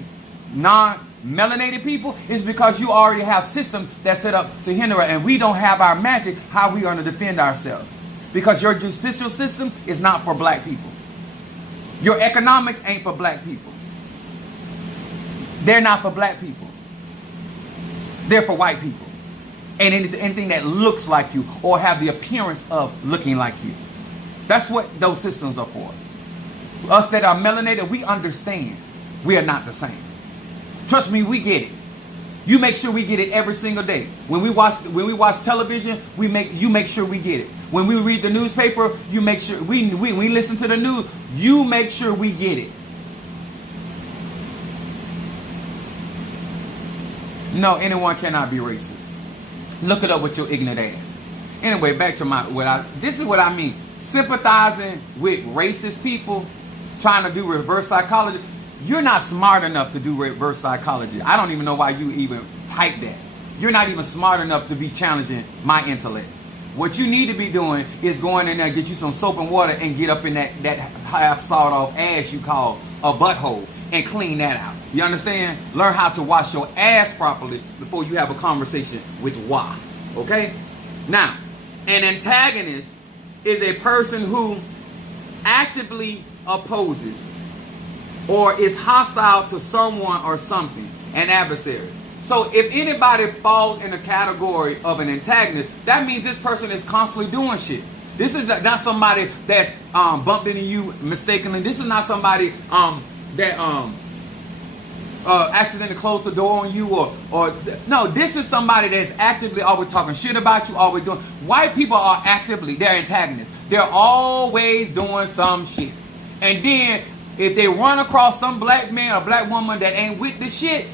non-melanated people, it's because you already have systems that set up to hinder it, and we don't have our magic how we are going to defend ourselves. Because your judicial system is not for black people. Your economics ain't for black people. They're not for black people. They're for white people. And anything that looks like you or have the appearance of looking like you. That's what those systems are for. Us that are melanated, we understand we are not the same. Trust me, we get it. You make sure we get it every single day. When we watch television, you make sure we get it. When we read the newspaper, you make sure we listen to the news, you make sure we get it. No, anyone cannot be racist. Look it up with your ignorant ass. Anyway, back to this is what I mean. Sympathizing with racist people, trying to do reverse psychology. You're not smart enough to do reverse psychology. I don't even know why you even type that. You're not even smart enough to be challenging my intellect. What you need to be doing is going in there, get you some soap and water, and get up in that half sawed off ass you call a butthole and clean that out. You understand? Learn how to wash your ass properly before you have a conversation with why. Okay? Now, an antagonist is a person who actively opposes or is hostile to someone or something, an adversary. So if anybody falls in the category of an antagonist, that means this person is constantly doing shit. This is not somebody that bumped into you mistakenly. This is not somebody that accidentally closed the door on you or no, this is somebody that's actively always talking shit about you, always doing. White people are they're antagonists. They're always doing some shit. And then if they run across some black man or black woman that ain't with the shits,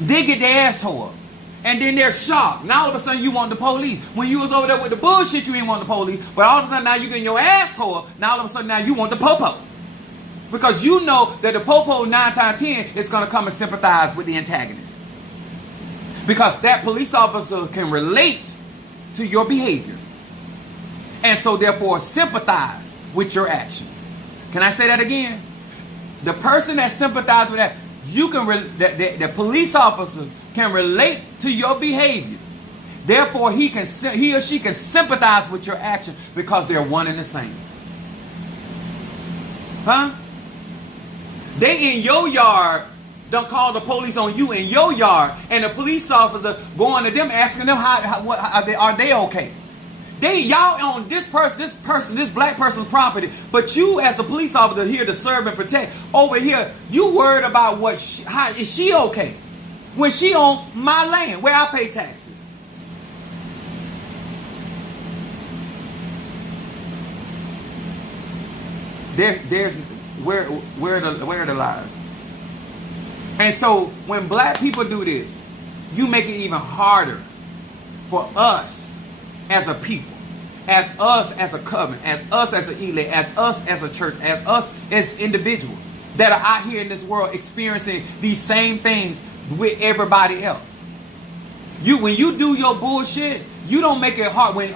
they get their ass tore up. And then they're shocked. Now all of a sudden you want the police. When you was over there with the bullshit, you ain't want the police. But all of a sudden now you getting your ass tore up. Now all of a sudden now you want the popo. Because you know that the popo 9 times 10 is going to come and sympathize with the antagonist. Because that police officer can relate to your behavior. And so therefore sympathize with your actions. Can I say that again? The person that sympathizes with that, the police officer can relate to your behavior. Therefore he or she can sympathize with your action because they're one and the same. Huh? They in your yard don't call the police on you in your yard, and the police officer going to them asking them are they okay? Y'all on this black person's property, but you as the police officer here to serve and protect. Over here, you worried about how is she okay when she on my land where I pay taxes? There's where are the lies? And so when black people do this, you make it even harder for us as a people, as us as a covenant, as us as an elect, as us as a church, as us as individuals that are out here in this world experiencing these same things with everybody else. When you do your bullshit, you don't make it hard. When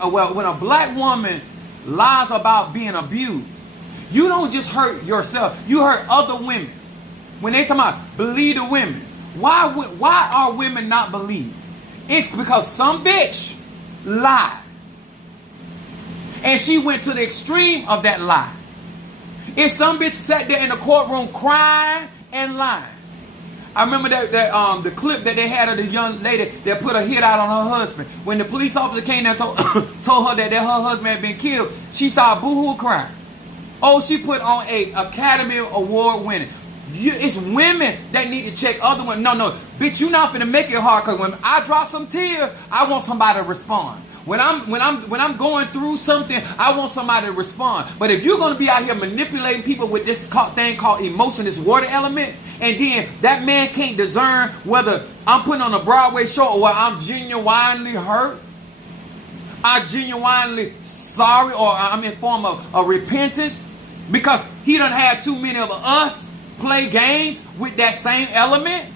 a black woman lies about being abused, you don't just hurt yourself, you hurt other women. When they talk about believe the women, why are women not believed? It's because some bitch lied. And she went to the extreme of that lie. If some bitch sat there in the courtroom crying and lying. I remember the clip that they had of the young lady that put a hit out on her husband. When the police officer came there and told her that her husband had been killed, she started boo-hoo crying. Oh, she put on a Academy Award winning. It's women that need to check other women. No, bitch, you not finna make it hard, because when I drop some tears, I want somebody to respond. When I'm going through something, I want somebody to respond. But if you're going to be out here manipulating people with this thing called emotion, this water element, and then that man can't discern whether I'm putting on a Broadway show or whether I'm genuinely hurt, I'm genuinely sorry, or I'm in form of a repentance, because he done had too many of us play games with that same element.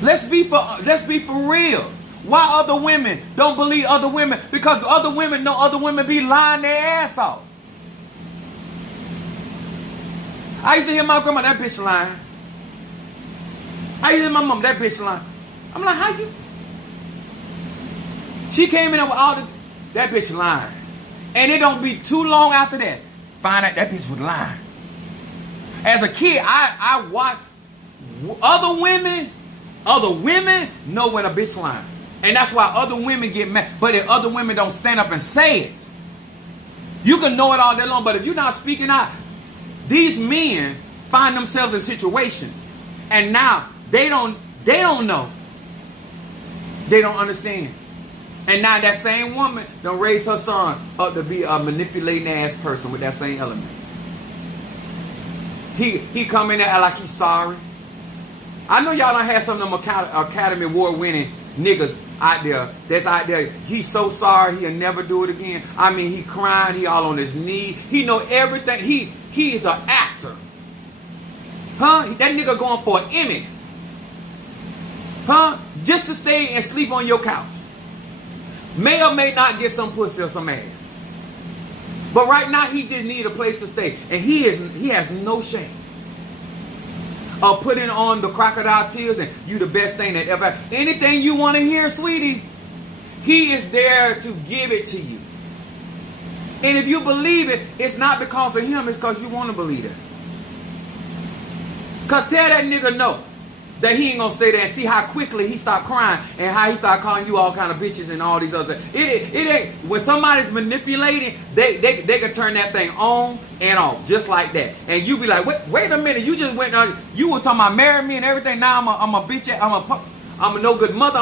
Let's be for real. Why other women don't believe other women? Because other women know other women be lying their ass off. I used to hear my grandma, that bitch lying. I used to hear my mom, that bitch lying. I'm like, how you? She came in with all the, that bitch lying. And it don't be too long after that, find out that bitch was lying. As a kid, I watched other women know when a bitch lying. And that's why other women get mad. But if other women don't stand up and say it, you can know it all day long. But if you're not speaking out, these men find themselves in situations, and now they don't know. They don't understand. And now that same woman done raise her son up to be a manipulating ass person with that same element. He come in there like he's sorry. I know y'all done had some of them Academy Award winning niggas out there. He's so sorry, he'll never do it again. I mean, he crying, he all on his knee. He know everything. He is an actor. Huh? That nigga going for an Emmy. Huh? Just to stay and sleep on your couch. May or may not get some pussy or some ass. But right now he just need a place to stay. And he has no shame of putting on the crocodile tears and you the best thing that ever. Anything you want to hear, sweetie, he is there to give it to you. And if you believe it, it's not because of him, it's because you want to believe it. Because tell that nigga no, that he ain't going to stay there, and see how quickly he start crying and how he start calling you all kind of bitches and all these other. It ain't, when somebody's manipulating, they can turn that thing on and off just like that. And you be like, wait a minute, you just went on, you were talking about marrying me and everything. Now I'm a bitch, I'm a no good mother.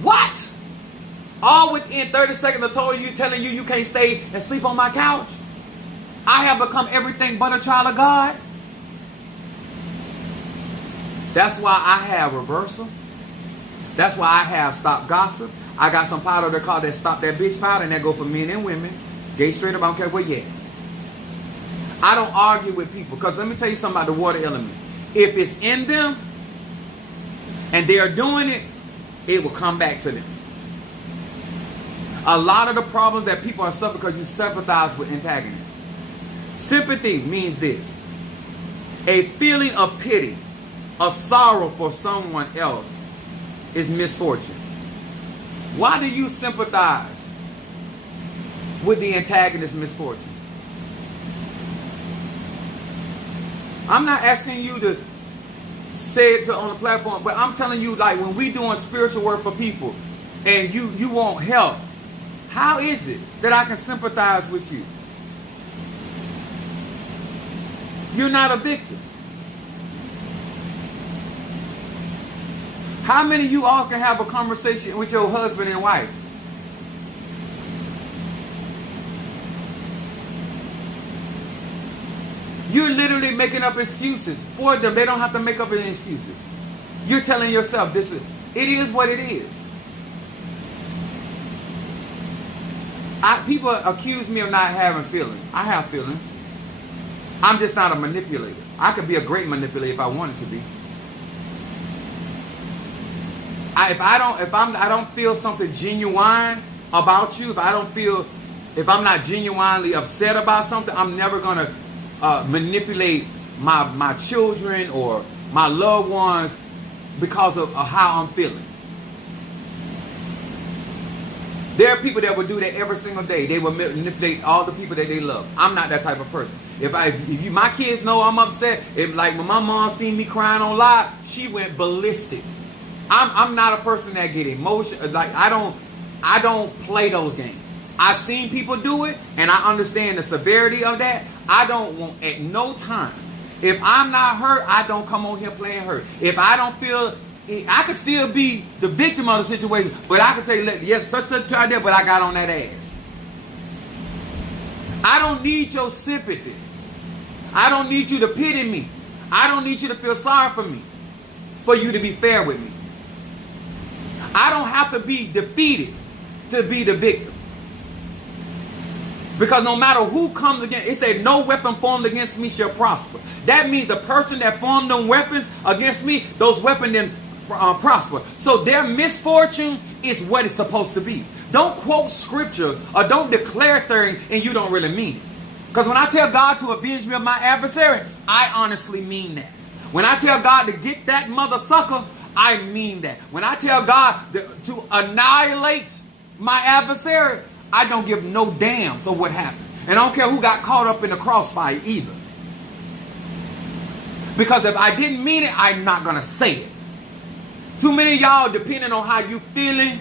What? All within 30 seconds of telling you you can't stay and sleep on my couch. I have become everything but a child of God. That's why I have reversal. That's why I have stop gossip. I got some powder they call that stop that bitch powder, and that go for men and women. Gay, straight up, I don't care where you at. I don't argue with people, because let me tell you something about the water element. If it's in them and they are doing it, it will come back to them. A lot of the problems that people are suffering because you sympathize with antagonists. Sympathy means this: a feeling of pity, a sorrow for someone else is misfortune. Why do you sympathize with the antagonist's misfortune? I'm not asking you to say it on the platform, but I'm telling you, like, when we doing spiritual work for people and you want help, how is it that I can sympathize with you? You're not a victim. How many of you all can have a conversation with your husband and wife? You're literally making up excuses for them. They don't have to make up any excuses. You're telling yourself, it is what it is. People accuse me of not having feelings. I have feelings. I'm just not a manipulator. I could be a great manipulator if I wanted to be. If I don't feel something genuine about you, if I'm not genuinely upset about something, I'm never gonna manipulate my children or my loved ones because of how I'm feeling. There are people that will do that every single day. They will manipulate all the people that they love. I'm not that type of person. If my kids know I'm upset, like when my mom seen me crying on live, she went ballistic. I'm not a person that get emotional. Like I don't play those games. I've seen people do it, and I understand the severity of that. I don't want at no time. If I'm not hurt, I don't come on here playing hurt. If I don't feel I could still be the victim of the situation, but I could tell you, yes, such tried that, but I got on that ass. I don't need your sympathy. I don't need you to pity me. I don't need you to feel sorry for me, for you to be fair with me. I don't have to be defeated to be the victim. Because no matter who comes against, it said no weapon formed against me shall prosper. That means the person that formed them weapons against me, those weapons then prosper. So their misfortune is what it's supposed to be. Don't quote scripture or don't declare things and you don't really mean it. Because when I tell God to avenge me of my adversary, I honestly mean that. When I tell God to get that mother sucker, I mean that. When I tell God to annihilate my adversary, I don't give no damns of what happened. And I don't care who got caught up in the crossfire either. Because if I didn't mean it, I'm not going to say it. Too many of y'all, depending on how you feeling,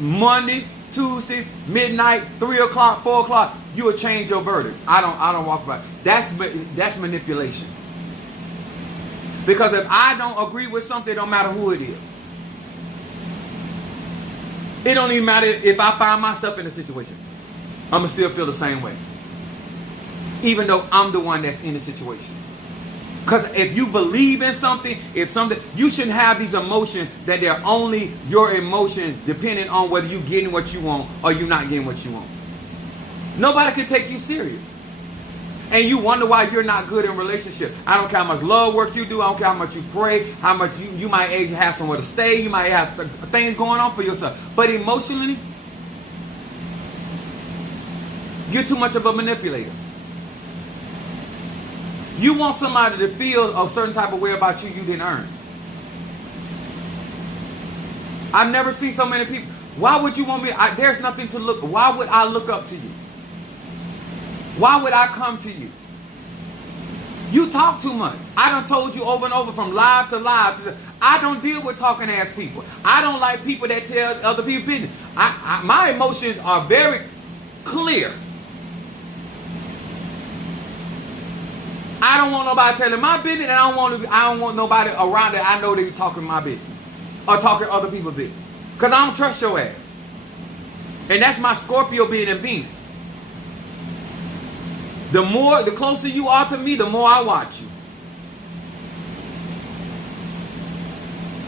Monday, Tuesday, midnight, 3 o'clock, 4 o'clock, you will change your verdict. I don't walk by. That's manipulation. Because if I don't agree with something, it don't matter who it is. It don't even matter if I find myself in a situation. I'm going to still feel the same way. Even though I'm the one that's in the situation. Because if you believe in something, you shouldn't have these emotions that they're only your emotion depending on whether you're getting what you want or you're not getting what you want. Nobody can take you serious. And you wonder why you're not good in relationship. I don't care how much love work you do. I don't care how much you pray. How much you might have somewhere to stay. You might have things going on for yourself. But emotionally, you're too much of a manipulator. You want somebody to feel a certain type of way about you didn't earn. I've never seen so many people. Why would you want me? There's nothing to look. Why would I look up to you? Why would I come to you? You talk too much. I done told you over and over from live to live. I don't deal with talking ass people. I don't like people that tell other people business. My emotions are very clear. I don't want nobody telling my business, and I don't want nobody around that I know that you're talking my business or talking other people's business. Because I don't trust your ass. And that's my Scorpio being in Venus. The closer you are to me, the more I watch you.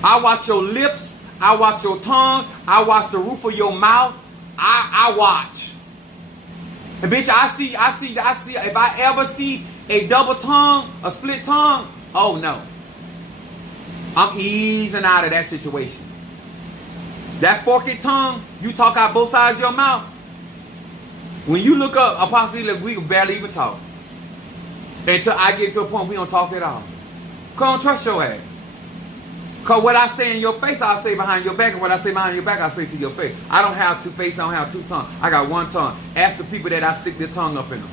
I watch your lips. I watch your tongue. I watch the roof of your mouth. I watch. And bitch, I see. If I ever see a double tongue, a split tongue, oh no. I'm easing out of that situation. That forked tongue, you talk out both sides of your mouth. When you look up Apostle, we can barely even talk. Until I get to a point we don't talk at all. Come on, trust your ass. Because what I say in your face, I'll say behind your back. And what I say behind your back, I'll say to your face. I don't have two faces, I don't have two tongues. I got one tongue. Ask the people that I stick their tongue up in them.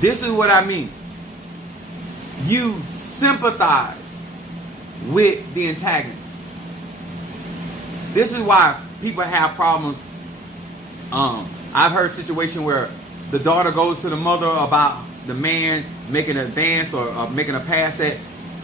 This is what I mean. You sympathize with the antagonist. This is why people have problems. I've heard situations where the daughter goes to the mother about the man making an advance or making a pass at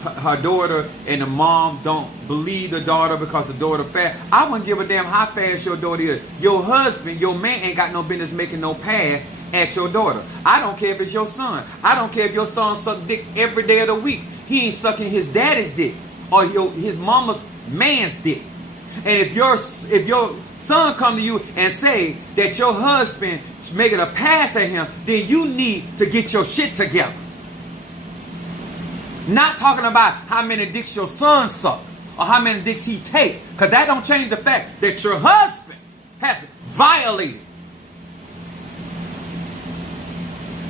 her daughter, and the mom don't believe the daughter because the daughter fast. I wouldn't give a damn how fast your daughter is. Your husband, your man ain't got no business making no pass at your daughter. I don't care if it's your son. I don't care if your son suck dick every day of the week. He ain't sucking his daddy's dick or his mama's man's dick. And if your son come to you and say that your husband is making a pass at him, then you need to get your shit together. Not talking about how many dicks your son suck or how many dicks he take, because that don't change the fact that your husband has violated.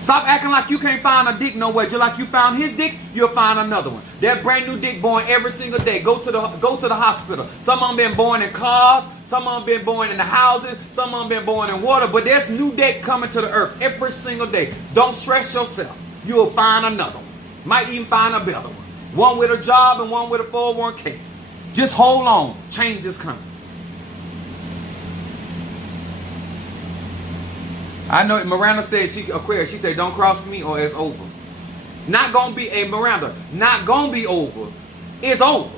Stop acting like you can't find a dick nowhere. Just like you found his dick, you'll find another one. That brand new dick born every single day. Go to the hospital. Some of them been born in cars. Some of them been born in the houses. Some of them been born in water. But there's new dick coming to the earth every single day. Don't stress yourself. You'll find another one. Might even find a better one. One with a job and one with a 401k. Just hold on. Change is coming. I know Miranda said Aquarius. She said, "Don't cross me or it's over." Not gonna be a Miranda. Not gonna be over. It's over.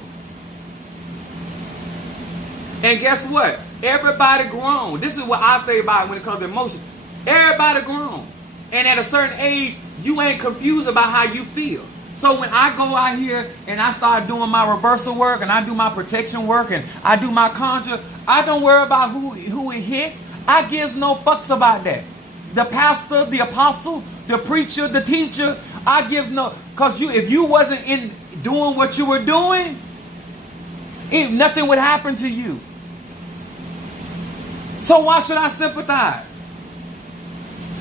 And guess what? Everybody grown. This is what I say about it when it comes to emotion. Everybody grown. And at a certain age, you ain't confused about how you feel. So when I go out here and I start doing my reversal work and I do my protection work and I do my conjure, I don't worry about who it hits. I gives no fucks about that. The pastor, the apostle, the preacher, the teacher, I gives no, because if you wasn't in doing what you were doing, nothing would happen to you. So why should I sympathize?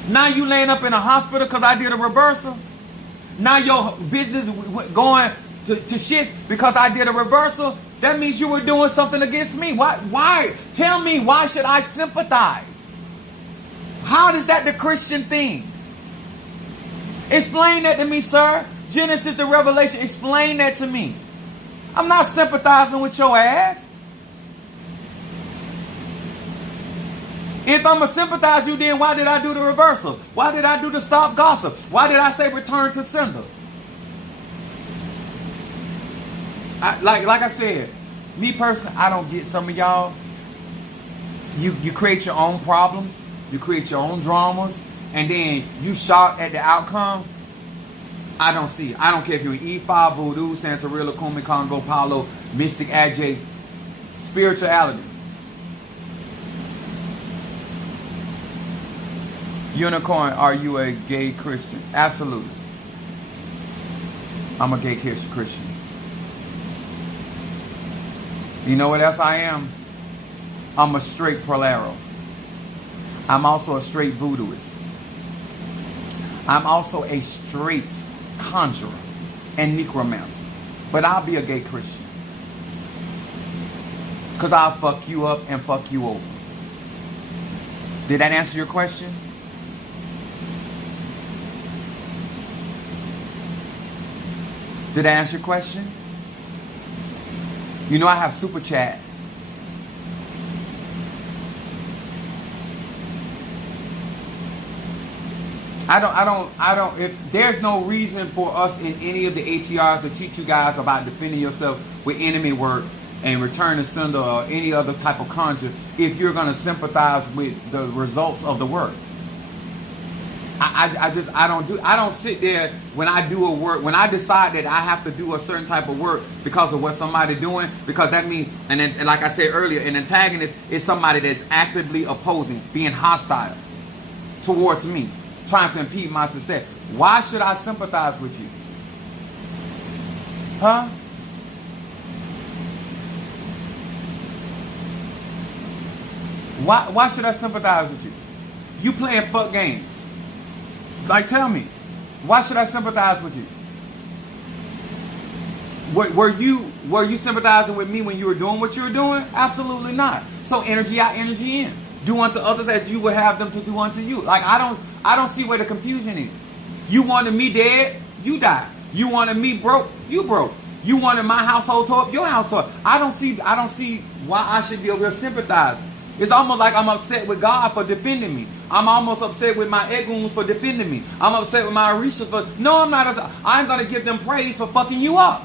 Now you laying up in a hospital because I did a reversal. Now your business going to shit because I did a reversal. That means you were doing something against me. Why? Tell me, why should I sympathize? How is that the Christian thing? Explain that to me, sir. Genesis to Revelation, explain that to me. I'm not sympathizing with your ass. If I'm going to sympathize you, then why did I do the reversal? Why did I do the stop gossip? Why did I say return to sender? Like I said, me personally, I don't get some of y'all. You create your own problems. You create your own dramas. And then you shocked at the outcome. I don't see it. I don't care if you're an E5, Voodoo, Santeria, Kumi, Congo, Palo, Mystic, Ajay, spirituality. Unicorn, are you a gay Christian? Absolutely. I'm a gay Christian. You know what else I am? I'm a straight Prolaro. I'm also a straight voodooist. I'm also a straight conjurer and necromancer. But I'll be a gay Christian. Because I'll fuck you up and fuck you over. Did that answer your question? Did I answer your question? You know I have super chat. If there's no reason for us in any of the ATRs to teach you guys about defending yourself with enemy work and return to sender or any other type of conjure if you're going to sympathize with the results of the work. I don't sit there when I do a work, when I decide that I have to do a certain type of work because of what somebody's doing, because that means, and like I said earlier, an antagonist is somebody that's actively opposing, being hostile towards me, trying to impede my success. Why should I sympathize with you? Huh? Why should I sympathize with you? You playing fuck games. Like, tell me, why should I sympathize with you? Were you sympathizing with me when you were doing what you were doing? Absolutely not. So energy out, energy in. Do unto others as you would have them to do unto you. Like, I don't see where the confusion is. You wanted me dead, you died. You wanted me broke, you broke. You wanted my household tore up, your household. I don't see why I should be over here sympathizing. It's almost like I'm upset with God for defending me. I'm almost upset with my egoons for defending me. I'm upset with my Orishas for... No, I'm not. I'm going to give them praise for fucking you up.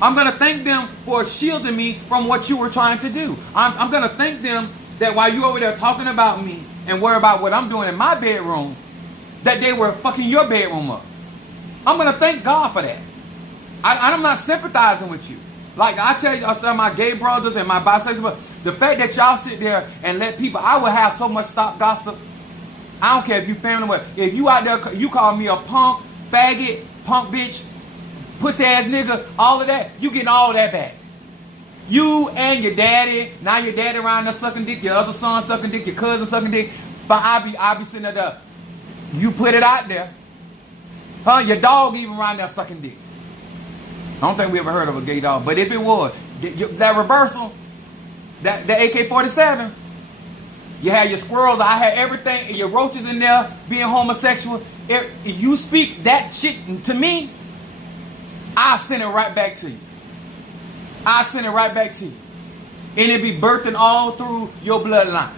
I'm going to thank them for shielding me from what you were trying to do. I'm going to thank them that while you over there talking about me and worry about what I'm doing in my bedroom, that they were fucking your bedroom up. I'm going to thank God for that. I'm not sympathizing with you. Like I tell you, I tell my gay brothers and my bisexual, the fact that y'all sit there and let people, I would have so much stop gossip. I don't care if you family, what. If you out there, you call me a punk, faggot, punk bitch, pussy ass nigga, all of that, you getting all that back. You and your daddy, now your daddy around there sucking dick, your other son sucking dick, your cousin sucking dick, but I be sitting there, you put it out there. Huh? Your dog even around there sucking dick. I don't think we ever heard of a gay dog, but if it was, that reversal, that AK-47, you had your squirrels, I had everything, and your roaches in there being homosexual. If you speak that shit to me, I'll send it right back to you. I'll send it right back to you. And it be birthing all through your bloodline.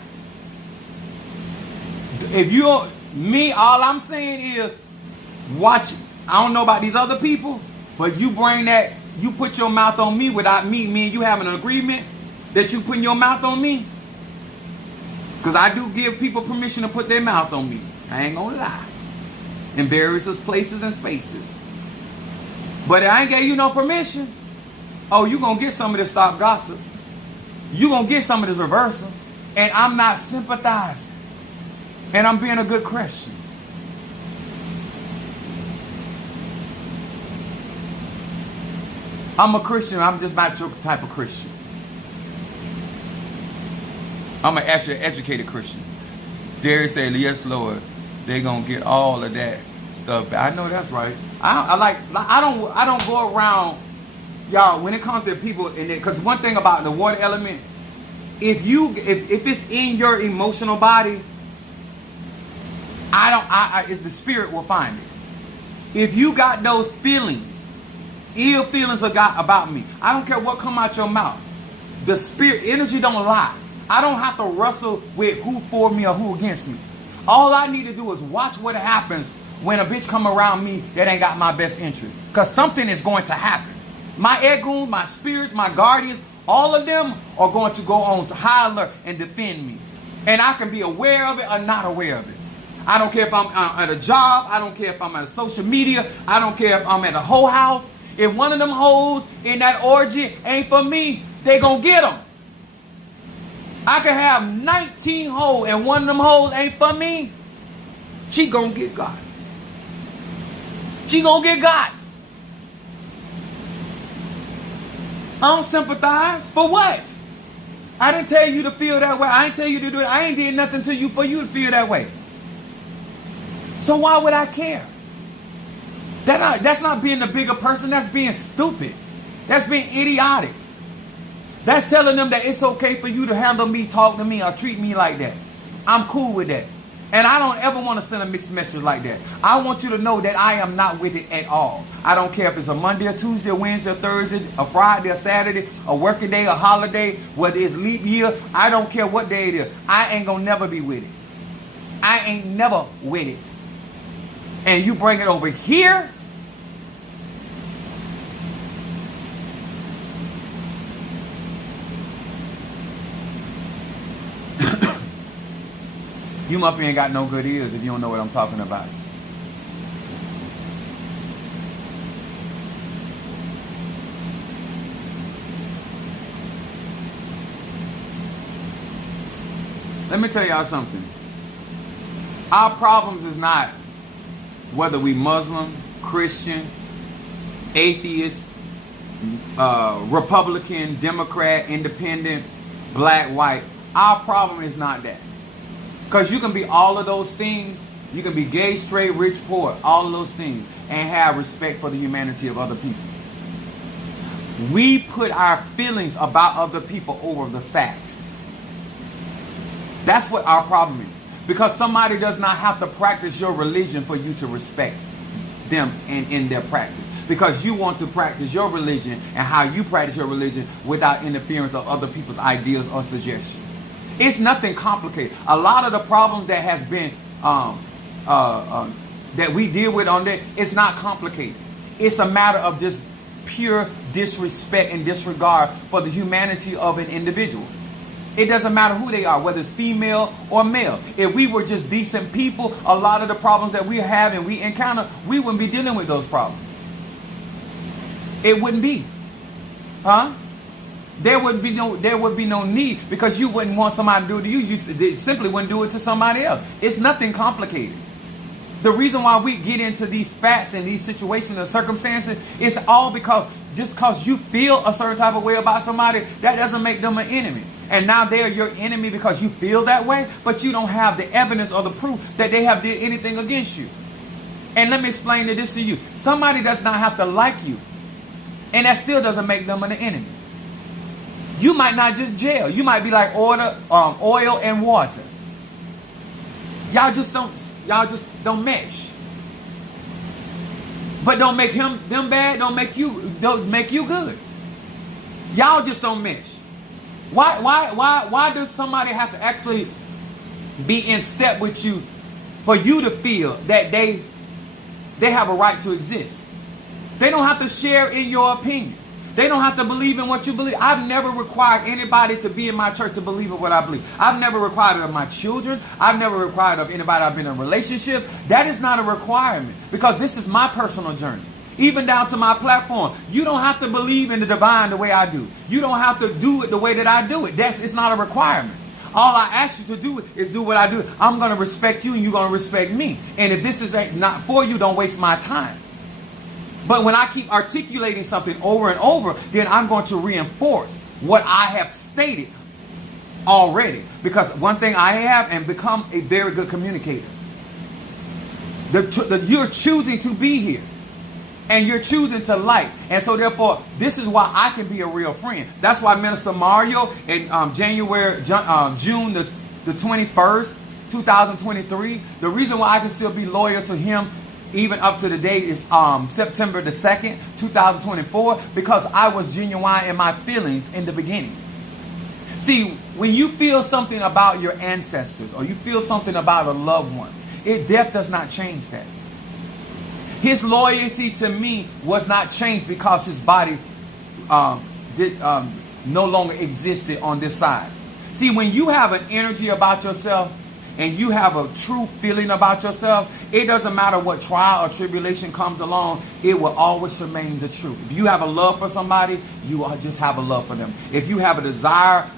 If you, me, all I'm saying is, watch. I don't know about these other people, but you bring that, you put your mouth on me without me and you having an agreement that you putting your mouth on me. Because I do give people permission to put their mouth on me. I ain't gonna lie. In various places and spaces. But I ain't gave you no permission. Oh, you gonna get some of this stop gossip. You gonna get some of this reversal. And I'm not sympathizing. And I'm being a good Christian. I'm a Christian. I'm just not your type of Christian. I'm an actually educated Christian. Derry said, yes, Lord. They're going to get all of that stuff back. I know that's right. I don't go around, y'all, when it comes to people, because one thing about the water element, if it's in your emotional body, the spirit will find it. If you got those feelings, ill feelings about me, I don't care what come out your mouth. The spirit energy don't lie. I don't have to wrestle with who for me or who against me. All I need to do is watch what happens when a bitch come around me that ain't got my best interest. Because something is going to happen. My egoons, my spirits, my guardians, all of them are going to go on to high alert and defend me. And I can be aware of it or not aware of it. I don't care if I'm at a job. I don't care if I'm at a social media. I don't care if I'm at a whole house. If one of them hoes in that orgy ain't for me, they gonna get them. I can have 19 hoes and one of them hoes ain't for me. She gonna get got. She gonna get got. I don't sympathize. For what? I didn't tell you to feel that way. I didn't tell you to do it. I ain't did nothing to you for you to feel that way. So why would I care? That's not being the bigger person. That's being stupid. That's being idiotic. That's telling them that it's okay for you to handle me, talk to me, or treat me like that. I'm cool with that. And I don't ever want to send a mixed message like that. I want you to know that I am not with it at all. I don't care if it's a Monday or Tuesday or Wednesday or Thursday, a Friday or Saturday, a working day, a holiday, whether it's leap year. I don't care what day it is. I ain't going to never be with it. I ain't never with it. And you bring it over here. You must ain't got no good ears if you don't know what I'm talking about. Let me tell y'all something. Our problems is not whether we Muslim, Christian, atheist, Republican, Democrat, Independent, black, white. Our problem is not that. Because you can be all of those things. You can be gay, straight, rich, poor, all of those things, and have respect for the humanity of other people. We put our feelings about other people over the facts. That's what our problem is. Because somebody does not have to practice your religion for you to respect them in their practice. Because you want to practice your religion and how you practice your religion without interference of other people's ideas or suggestions. It's nothing complicated. A lot of the problems that has been that we deal with on that, it's not complicated. It's a matter of just pure disrespect and disregard for the humanity of an individual. It doesn't matter who they are, whether it's female or male. If we were just decent people, a lot of the problems that we have and we encounter, we wouldn't be dealing with those problems. It wouldn't be. Huh? There would be no need, because you wouldn't want somebody to do it to you. You simply wouldn't do it to somebody else. It's nothing complicated. The reason why we get into these spats and these situations and circumstances is all because just because you feel a certain type of way about somebody, that doesn't make them an enemy. And now they're your enemy because you feel that way, but you don't have the evidence or the proof that they have did anything against you. And let me explain this to you. Somebody does not have to like you, and that still doesn't make them an enemy. You might not just gel. You might be like oil and water. Y'all just don't mesh. But don't make them bad. Don't make you good. Y'all just don't mesh. Why does somebody have to actually be in step with you for you to feel that they have a right to exist. They don't have to share in your opinion. They don't have to believe in what you believe. I've never required anybody to be in my church to believe in what I believe. I've never required it of my children. I've never required it of anybody I've been in a relationship. That is not a requirement because this is my personal journey. Even down to my platform. You don't have to believe in the divine the way I do. You don't have to do it the way that I do it. It's not a requirement. All I ask you to do is do what I do. I'm going to respect you and you're going to respect me. And if this is not for you, don't waste my time. But when I keep articulating something over and over, then I'm going to reinforce what I have stated already. Because one thing I have and become a very good communicator. You're choosing to be here. And you're choosing to like. And so therefore, this is why I can be a real friend. That's why Minister Mario in June the 21st, 2023, the reason why I can still be loyal to him even up to the date is September the 2nd, 2024, because I was genuine in my feelings in the beginning. See, when you feel something about your ancestors or you feel something about a loved one, death does not change that. His loyalty to me was not changed because his body no longer existed on this side. See, when you have an energy about yourself and you have a true feeling about yourself, it doesn't matter what trial or tribulation comes along, it will always remain the truth. If you have a love for somebody, you will just have a love for them. If you have a desire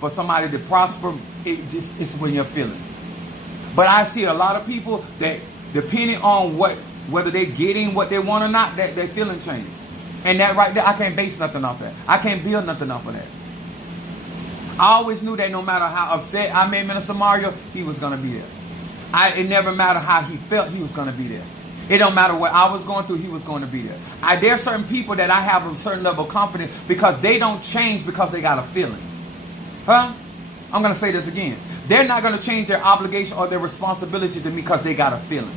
for somebody to prosper, it's when you're feeling. But I see a lot of people that, depending on whether they're getting what they want or not, that their feeling change. And that right there, I can't base nothing off that. I can't build nothing off of that. I always knew that no matter how upset I made Minister Mario, he was going to be there. It never mattered how he felt, he was going to be there. It don't matter what I was going through, he was going to be there. There are certain people that I have a certain level of confidence because they don't change because they got a feeling. I'm going to say this again. They're not going to change their obligation or their responsibility to me because they got a feeling.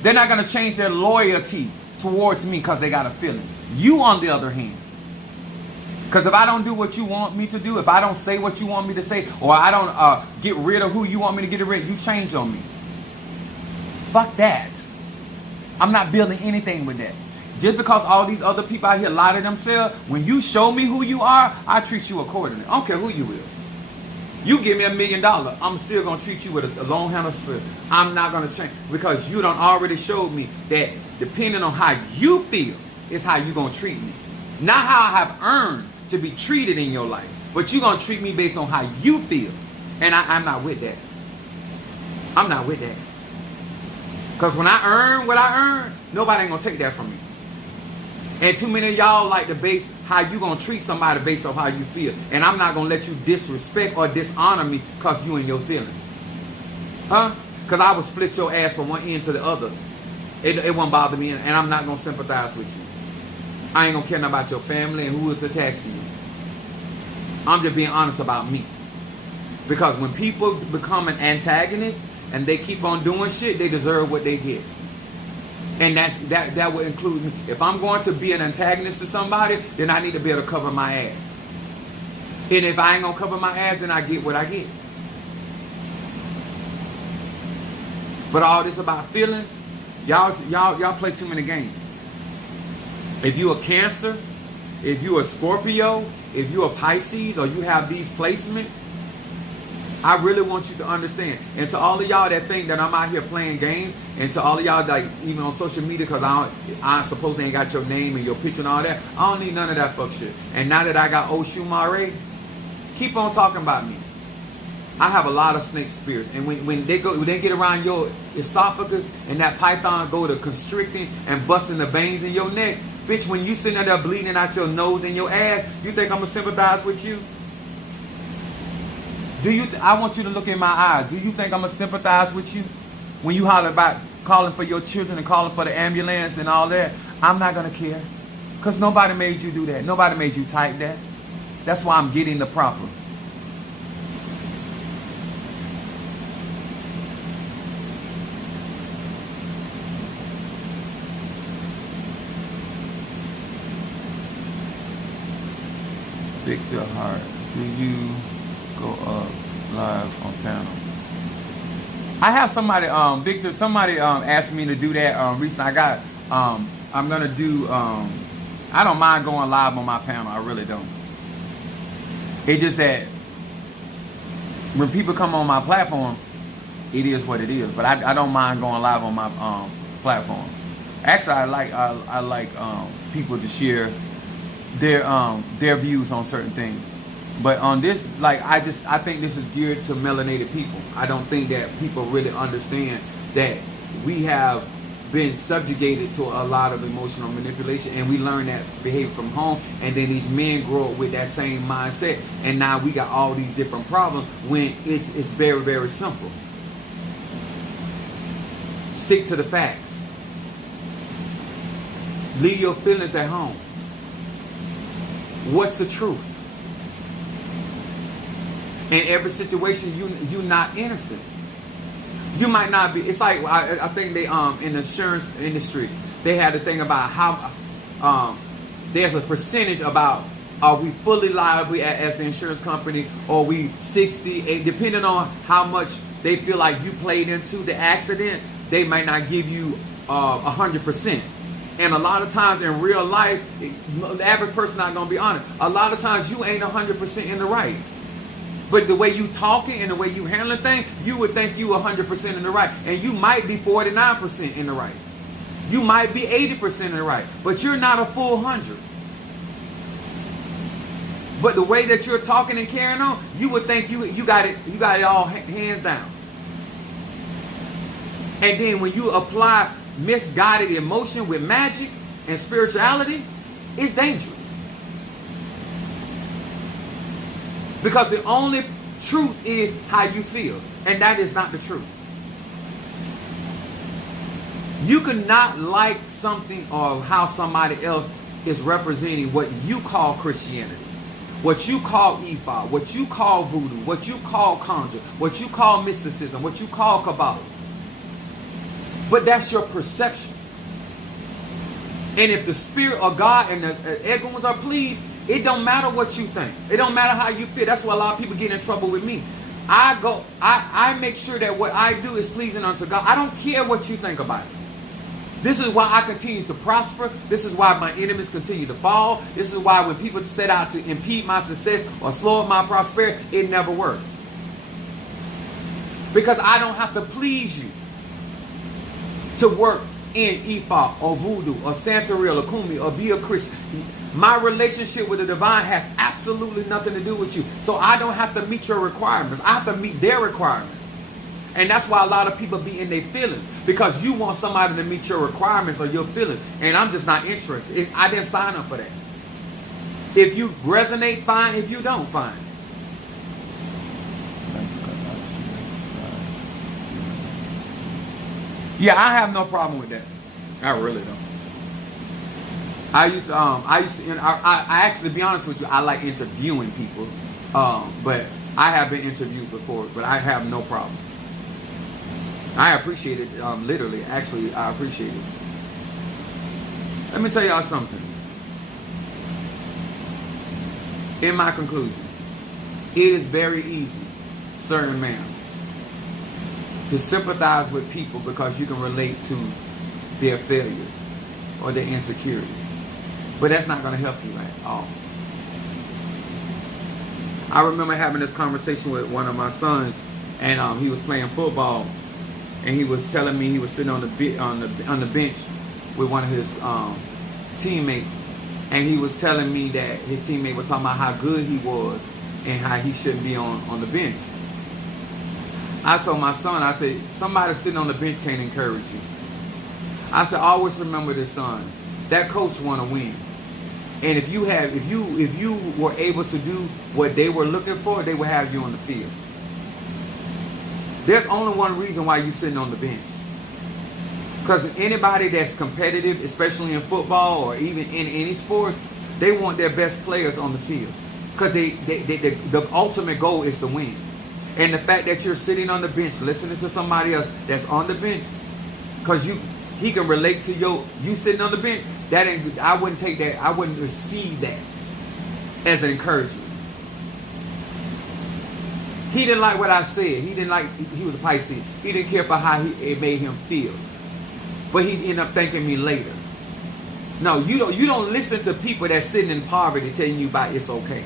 They're not going to change their loyalty towards me because they got a feeling. You, on the other hand, because if I don't do what you want me to do, if I don't say what you want me to say, or I don't get rid of who you want me to get rid of, you change on me. Fuck that. I'm not building anything with that. Just because all these other people out here lie to themselves, when you show me who you are, I treat you accordingly. I don't care who you is. You give me $1 million, I'm still going to treat you with a long handle spirit. I'm not going to change because you done already showed me that depending on how you feel is how you're going to treat me. Not how I have earned to be treated in your life, but you're going to treat me based on how you feel. And I'm not with that. I'm not with that. Because when I earn what I earn, nobody ain't going to take that from me. And too many of y'all like to base how you going to treat somebody based on how you feel. And I'm not going to let you disrespect or dishonor me because you in your feelings. Because I would split your ass from one end to the other. It won't bother me, and I'm not going to sympathize with you. I ain't going to care about your family and who is attached to you. I'm just being honest about me. Because when people become an antagonist and they keep on doing shit, they deserve what they get. And that would include me. If I'm going to be an antagonist to somebody, then I need to be able to cover my ass. And if I ain't going to cover my ass, then I get what I get. But all this about feelings, y'all play too many games. If you a Cancer, if you a Scorpio, if you a Pisces, or you have these placements, I really want you to understand. And to all of y'all that think that I'm out here playing games, and to all of y'all that even on social media, because I suppose they ain't got your name and your picture and all that, I don't need none of that fuck shit. And now that I got Oshumare, keep on talking about me. I have a lot of snake spirits, and when they get around your esophagus and that python go to constricting and busting the veins in your neck, bitch, when you sitting there bleeding out your nose and your ass, you think I'm gonna sympathize with you? I want you to look in my eyes. Do you think I'm gonna sympathize with you when you holler about calling for your children and calling for the ambulance and all that? I'm not gonna care, because nobody made you do that. Nobody made you type that. That's why I'm getting the proper. Victor Hart, do you go up live on panel? I have somebody, Victor, somebody asked me to do that recently. I'm going to do, I don't mind going live on my panel. I really don't. It's just that when people come on my platform, it is what it is. But I don't mind going live on my platform. Actually, I like people to share their views on certain things. But on this, like, I think this is geared to melanated people. I don't think that people really understand that we have been subjugated to a lot of emotional manipulation, and we learn that behavior from home, and then these men grow up with that same mindset, and now we got all these different problems when it's very, very simple. Stick to the facts. Leave your feelings at home. What's the truth? In every situation, you're not innocent. You might not be. It's like I think they in the insurance industry, they had a thing about how there's a percentage about are we fully liable as the insurance company, or we 60, depending on how much they feel like you played into the accident, they might not give you 100%. And a lot of times in real life, the average person not gonna be honest. A lot of times you ain't 100% in the right. But the way you talking and the way you handling things, you would think you 100% in the right. And you might be 49% in the right. You might be 80% in the right. But you're not a full 100. But the way that you're talking and carrying on, you would think you got it all hands down. And then when you apply misguided emotion with magic and spirituality, it's dangerous. Because the only truth is how you feel. And that is not the truth. You cannot like something or how somebody else is representing what you call Christianity, what you call Ifa, what you call voodoo, what you call conjure, what you call mysticism, what you call Kabbalah. But that's your perception. And if the Spirit of God and the egoists are pleased, it don't matter what you think. It don't matter how you feel. That's why a lot of people get in trouble with me. I make sure that what I do is pleasing unto God. I don't care what you think about it. This is why I continue to prosper. This is why my enemies continue to fall. This is why when people set out to impede my success or slow up my prosperity, it never works. Because I don't have to please you to work in Ifa or voodoo or Santeria or Kumi or be a Christian. My relationship with the divine has absolutely nothing to do with you. So I don't have to meet your requirements. I have to meet their requirements. And that's why a lot of people be in their feelings. Because you want somebody to meet your requirements or your feelings. And I'm just not interested. I didn't sign up for that. If you resonate, fine. If you don't, fine. Yeah, I have no problem with that. I really don't. I actually, to be honest with you, I like interviewing people. But I have been interviewed before, but I have no problem. I appreciate it, literally. Actually, I appreciate it. Let me tell y'all something. In my conclusion, it is very easy, certain man, to sympathize with people because you can relate to their failures or their insecurities. But that's not going to help you at all. I remember having this conversation with one of my sons, and he was playing football, and he was telling me he was sitting on the bench with one of his teammates, and he was telling me that his teammate was talking about how good he was and how he shouldn't be on the bench. I told my son, I said, somebody sitting on the bench can't encourage you. I said, always remember this, son. That coach want to win. And if you were able to do what they were looking for, they would have you on the field. There's only one reason why you're sitting on the bench. Because anybody that's competitive, especially in football or even in any sport, they want their best players on the field. Because the ultimate goal is to win. And the fact that you're sitting on the bench, listening to somebody else that's on the bench, because he can relate to you sitting on the bench, I wouldn't take that, I wouldn't receive that as an encouragement. He didn't like what I said. He didn't like, he was a Pisces. He didn't care for how it made him feel. But he ended up thanking me later. No, you don't listen to people that's sitting in poverty telling you about it's okay.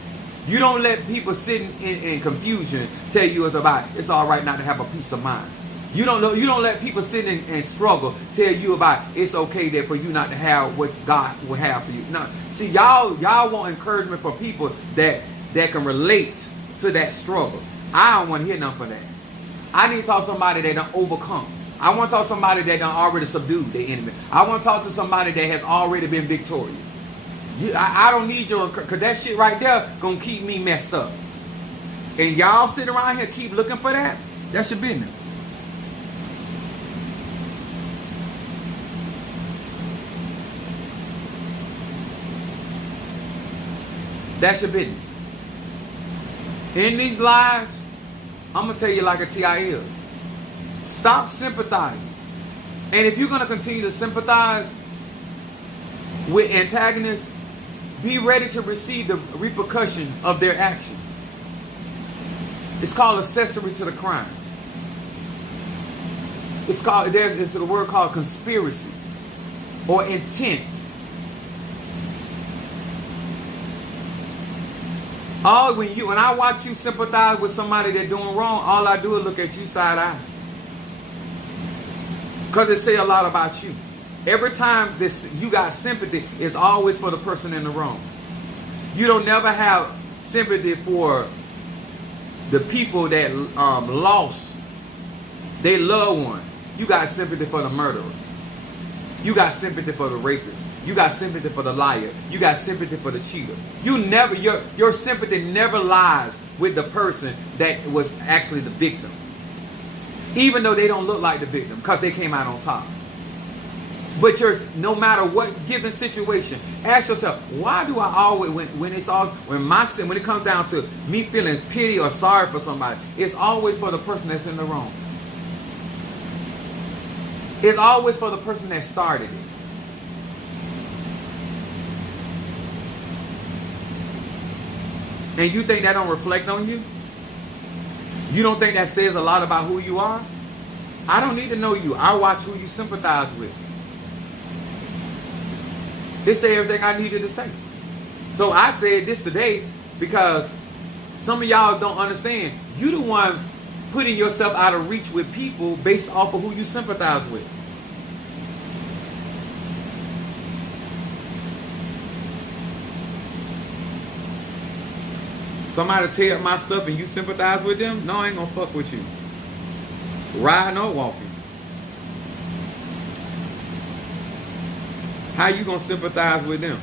You don't let people sitting in confusion tell you it's all right not to have a peace of mind. You don't let people sitting in struggle tell you about it's okay that for you not to have what God will have for you. No, see, y'all want encouragement for people that can relate to that struggle. I don't want to hear nothing for that. I need to talk to somebody that done overcome. I want to talk to somebody that done already subdued the enemy. I want to talk to somebody that has already been victorious. I don't need your, because that shit right there going to keep me messed up. And y'all sit around here keep looking for that, that's your business. That's your business. In these lives, I'm going to tell you like a TI is. Stop sympathizing. And if you're going to continue to sympathize with antagonists, be ready to receive the repercussion of their action. It's called accessory to the crime. It's a word called conspiracy or intent. When I watch you sympathize with somebody that's doing wrong, all I do is look at you side eye. Because it say a lot about you. Every time you got sympathy, it's always for the person in the wrong. You don't never have sympathy for the people that lost their loved one. You got sympathy for the murderer. You got sympathy for the rapist. You got sympathy for the liar. You got sympathy for the cheater. Your sympathy never lies with the person that was actually the victim. Even though they don't look like the victim, because they came out on top. But no matter what given situation, ask yourself, why do I always, when it comes down to me feeling pity or sorry for somebody, it's always for the person that's in the wrong. It's always for the person that started it. And you think that don't reflect on you? You don't think that says a lot about who you are? I don't need to know you. I watch who you sympathize with. It said everything I needed to say. So I said this today because some of y'all don't understand. You the one putting yourself out of reach with people based off of who you sympathize with. Somebody tear up my stuff and you sympathize with them? No, I ain't gonna fuck with you. Riding or walking. How you gonna sympathize with them?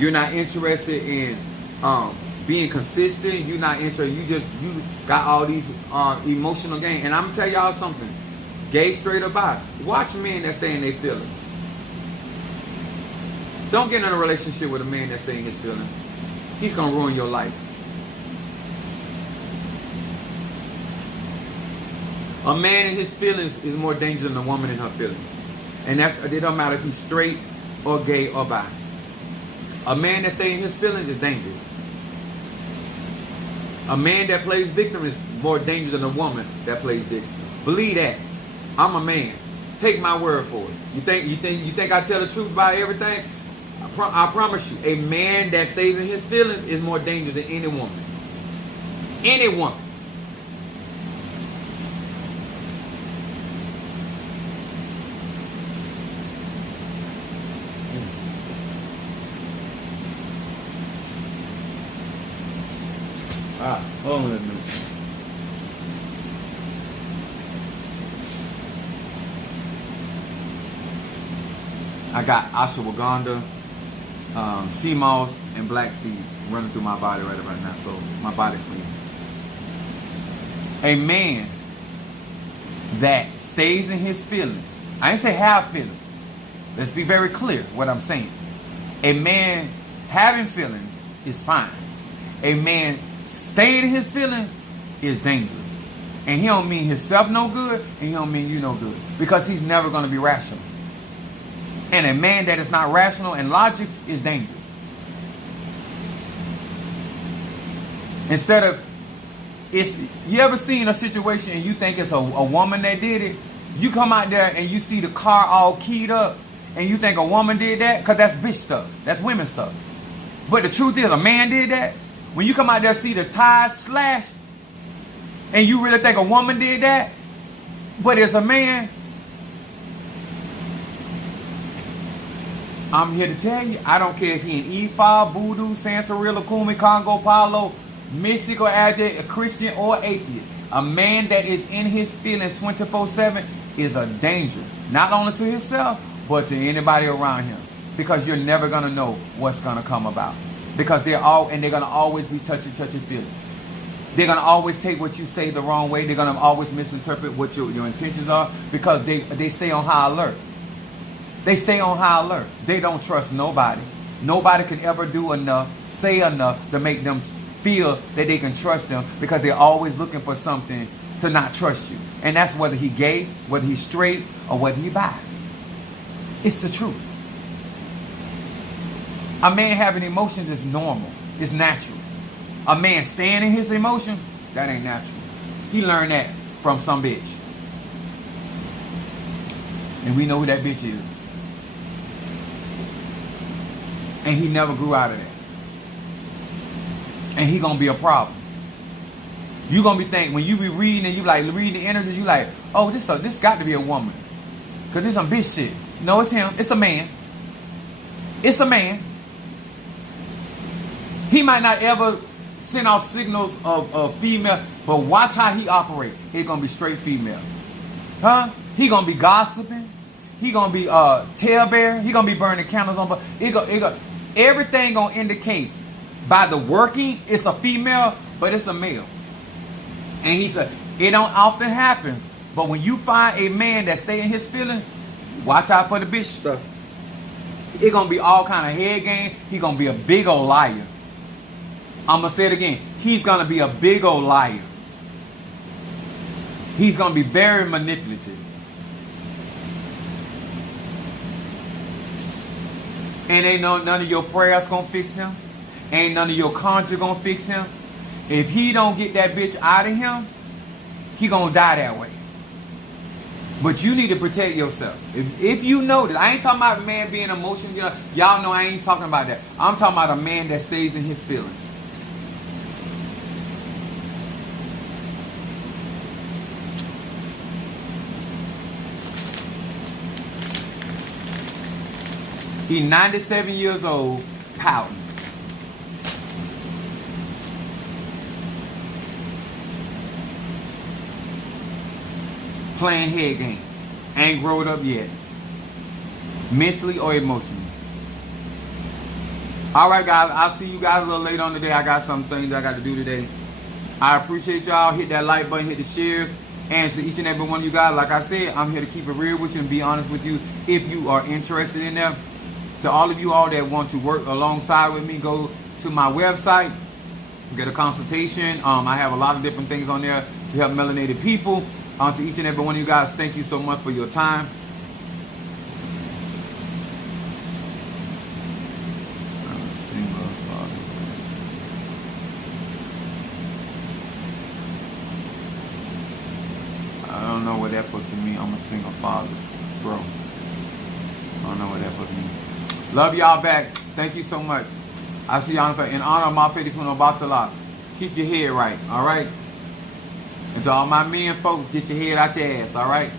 You're not interested in being consistent. You're not interested. You got all these emotional gain. And I'm gonna tell y'all something. Gay straight about it. Watch men that stay in their feelings. Don't get in a relationship with a man that stay in his feelings. He's gonna ruin your life. A man in his feelings is more dangerous than a woman in her feelings. And it don't matter if he's straight or gay or bi. A man that stays in his feelings is dangerous. A man that plays victim is more dangerous than a woman that plays victim. Believe that. I'm a man. Take my word for it. You think I tell the truth about everything? I promise you, a man that stays in his feelings is more dangerous than any woman. Any woman. Hold on a minute. I got ashwagandha, sea moss, and black seed running through my body right now, so my body clean. A man that stays in his feelings, I didn't say have feelings. Let's be very clear what I'm saying. A man having feelings is fine. A man staying in his feelings is dangerous. And he don't mean himself no good, and he don't mean you no good. Because he's never going to be rational. And a man that is not rational and logic is dangerous. Instead of, you ever seen a situation and you think it's a woman that did it? You come out there and you see the car all keyed up and you think a woman did that? Because that's bitch stuff. That's women stuff. But the truth is, a man did that. When you come out there see the tires slashed and you really think a woman did that, but it's a man, I'm here to tell you, I don't care if he in E5, Voodoo, Santeria, Kumi, Congo, Palo, Mystic or Adject, a Christian or atheist. A man that is in his feelings 24/7 is a danger. Not only to himself, but to anybody around him. Because you're never going to know what's going to come about. Because they're going to always be touchy feelings. They're going to always take what you say the wrong way. They're going to always misinterpret what your intentions are. Because they stay on high alert. They stay on high alert. They don't trust nobody. Nobody can ever do enough, say enough to make them feel that they can trust them, because they're always looking for something to not trust you. And that's whether he gay, whether he's straight, or whether he bi. It's the truth. A man having emotions is normal. It's natural. A man staying in his emotion, that ain't natural. He learned that from some bitch. And we know who that bitch is. And he never grew out of that. And he gonna be a problem. You gonna be thinking, when you be reading and you like reading the interview, you like, oh, this got to be a woman. Cause this some bitch shit. No, it's him. It's a man. It's a man. He might not ever send off signals of female, but watch how he operates. It's gonna be straight female. Huh? He gonna be gossiping. He gonna be tailbearer. He gonna be burning candles on. Everything gonna indicate by the working it's a female, but it's a male. And he said it don't often happen, but when you find a man that stay in his feelings, watch out for the bitch stuff. It's gonna be all kind of head game. He gonna be a big old liar. I'm gonna say it again. He's gonna be a big old liar. He's gonna be very manipulative. And ain't none of your prayers gonna fix him. Ain't none of your conjure gonna fix him. If he don't get that bitch out of him, he gonna die that way. But you need to protect yourself. If you know that, I ain't talking about a man being emotional. Y'all know I ain't talking about that. I'm talking about a man that stays in his feelings. He's 97 years old, pouting. Playing head game. Ain't grown up yet. Mentally or emotionally. Alright guys, I'll see you guys a little later on today. I got some things I got to do today. I appreciate y'all. Hit that like button, hit the share. And to each and every one of you guys, like I said, I'm here to keep it real with you and be honest with you if you are interested in that. To all of you all that want to work alongside with me, go to my website, get a consultation. I have a lot of different things on there to help melanated people. To each and every one of you guys, thank you so much for your time. I don't know what that supposed to mean. I'm a single father, bro. I don't know what that supposed to mean. Love y'all back. Thank you so much. I see y'all in honor of my Fedi Kuno Batala. Keep your head right, alright? And to all my men folks, get your head out your ass, alright?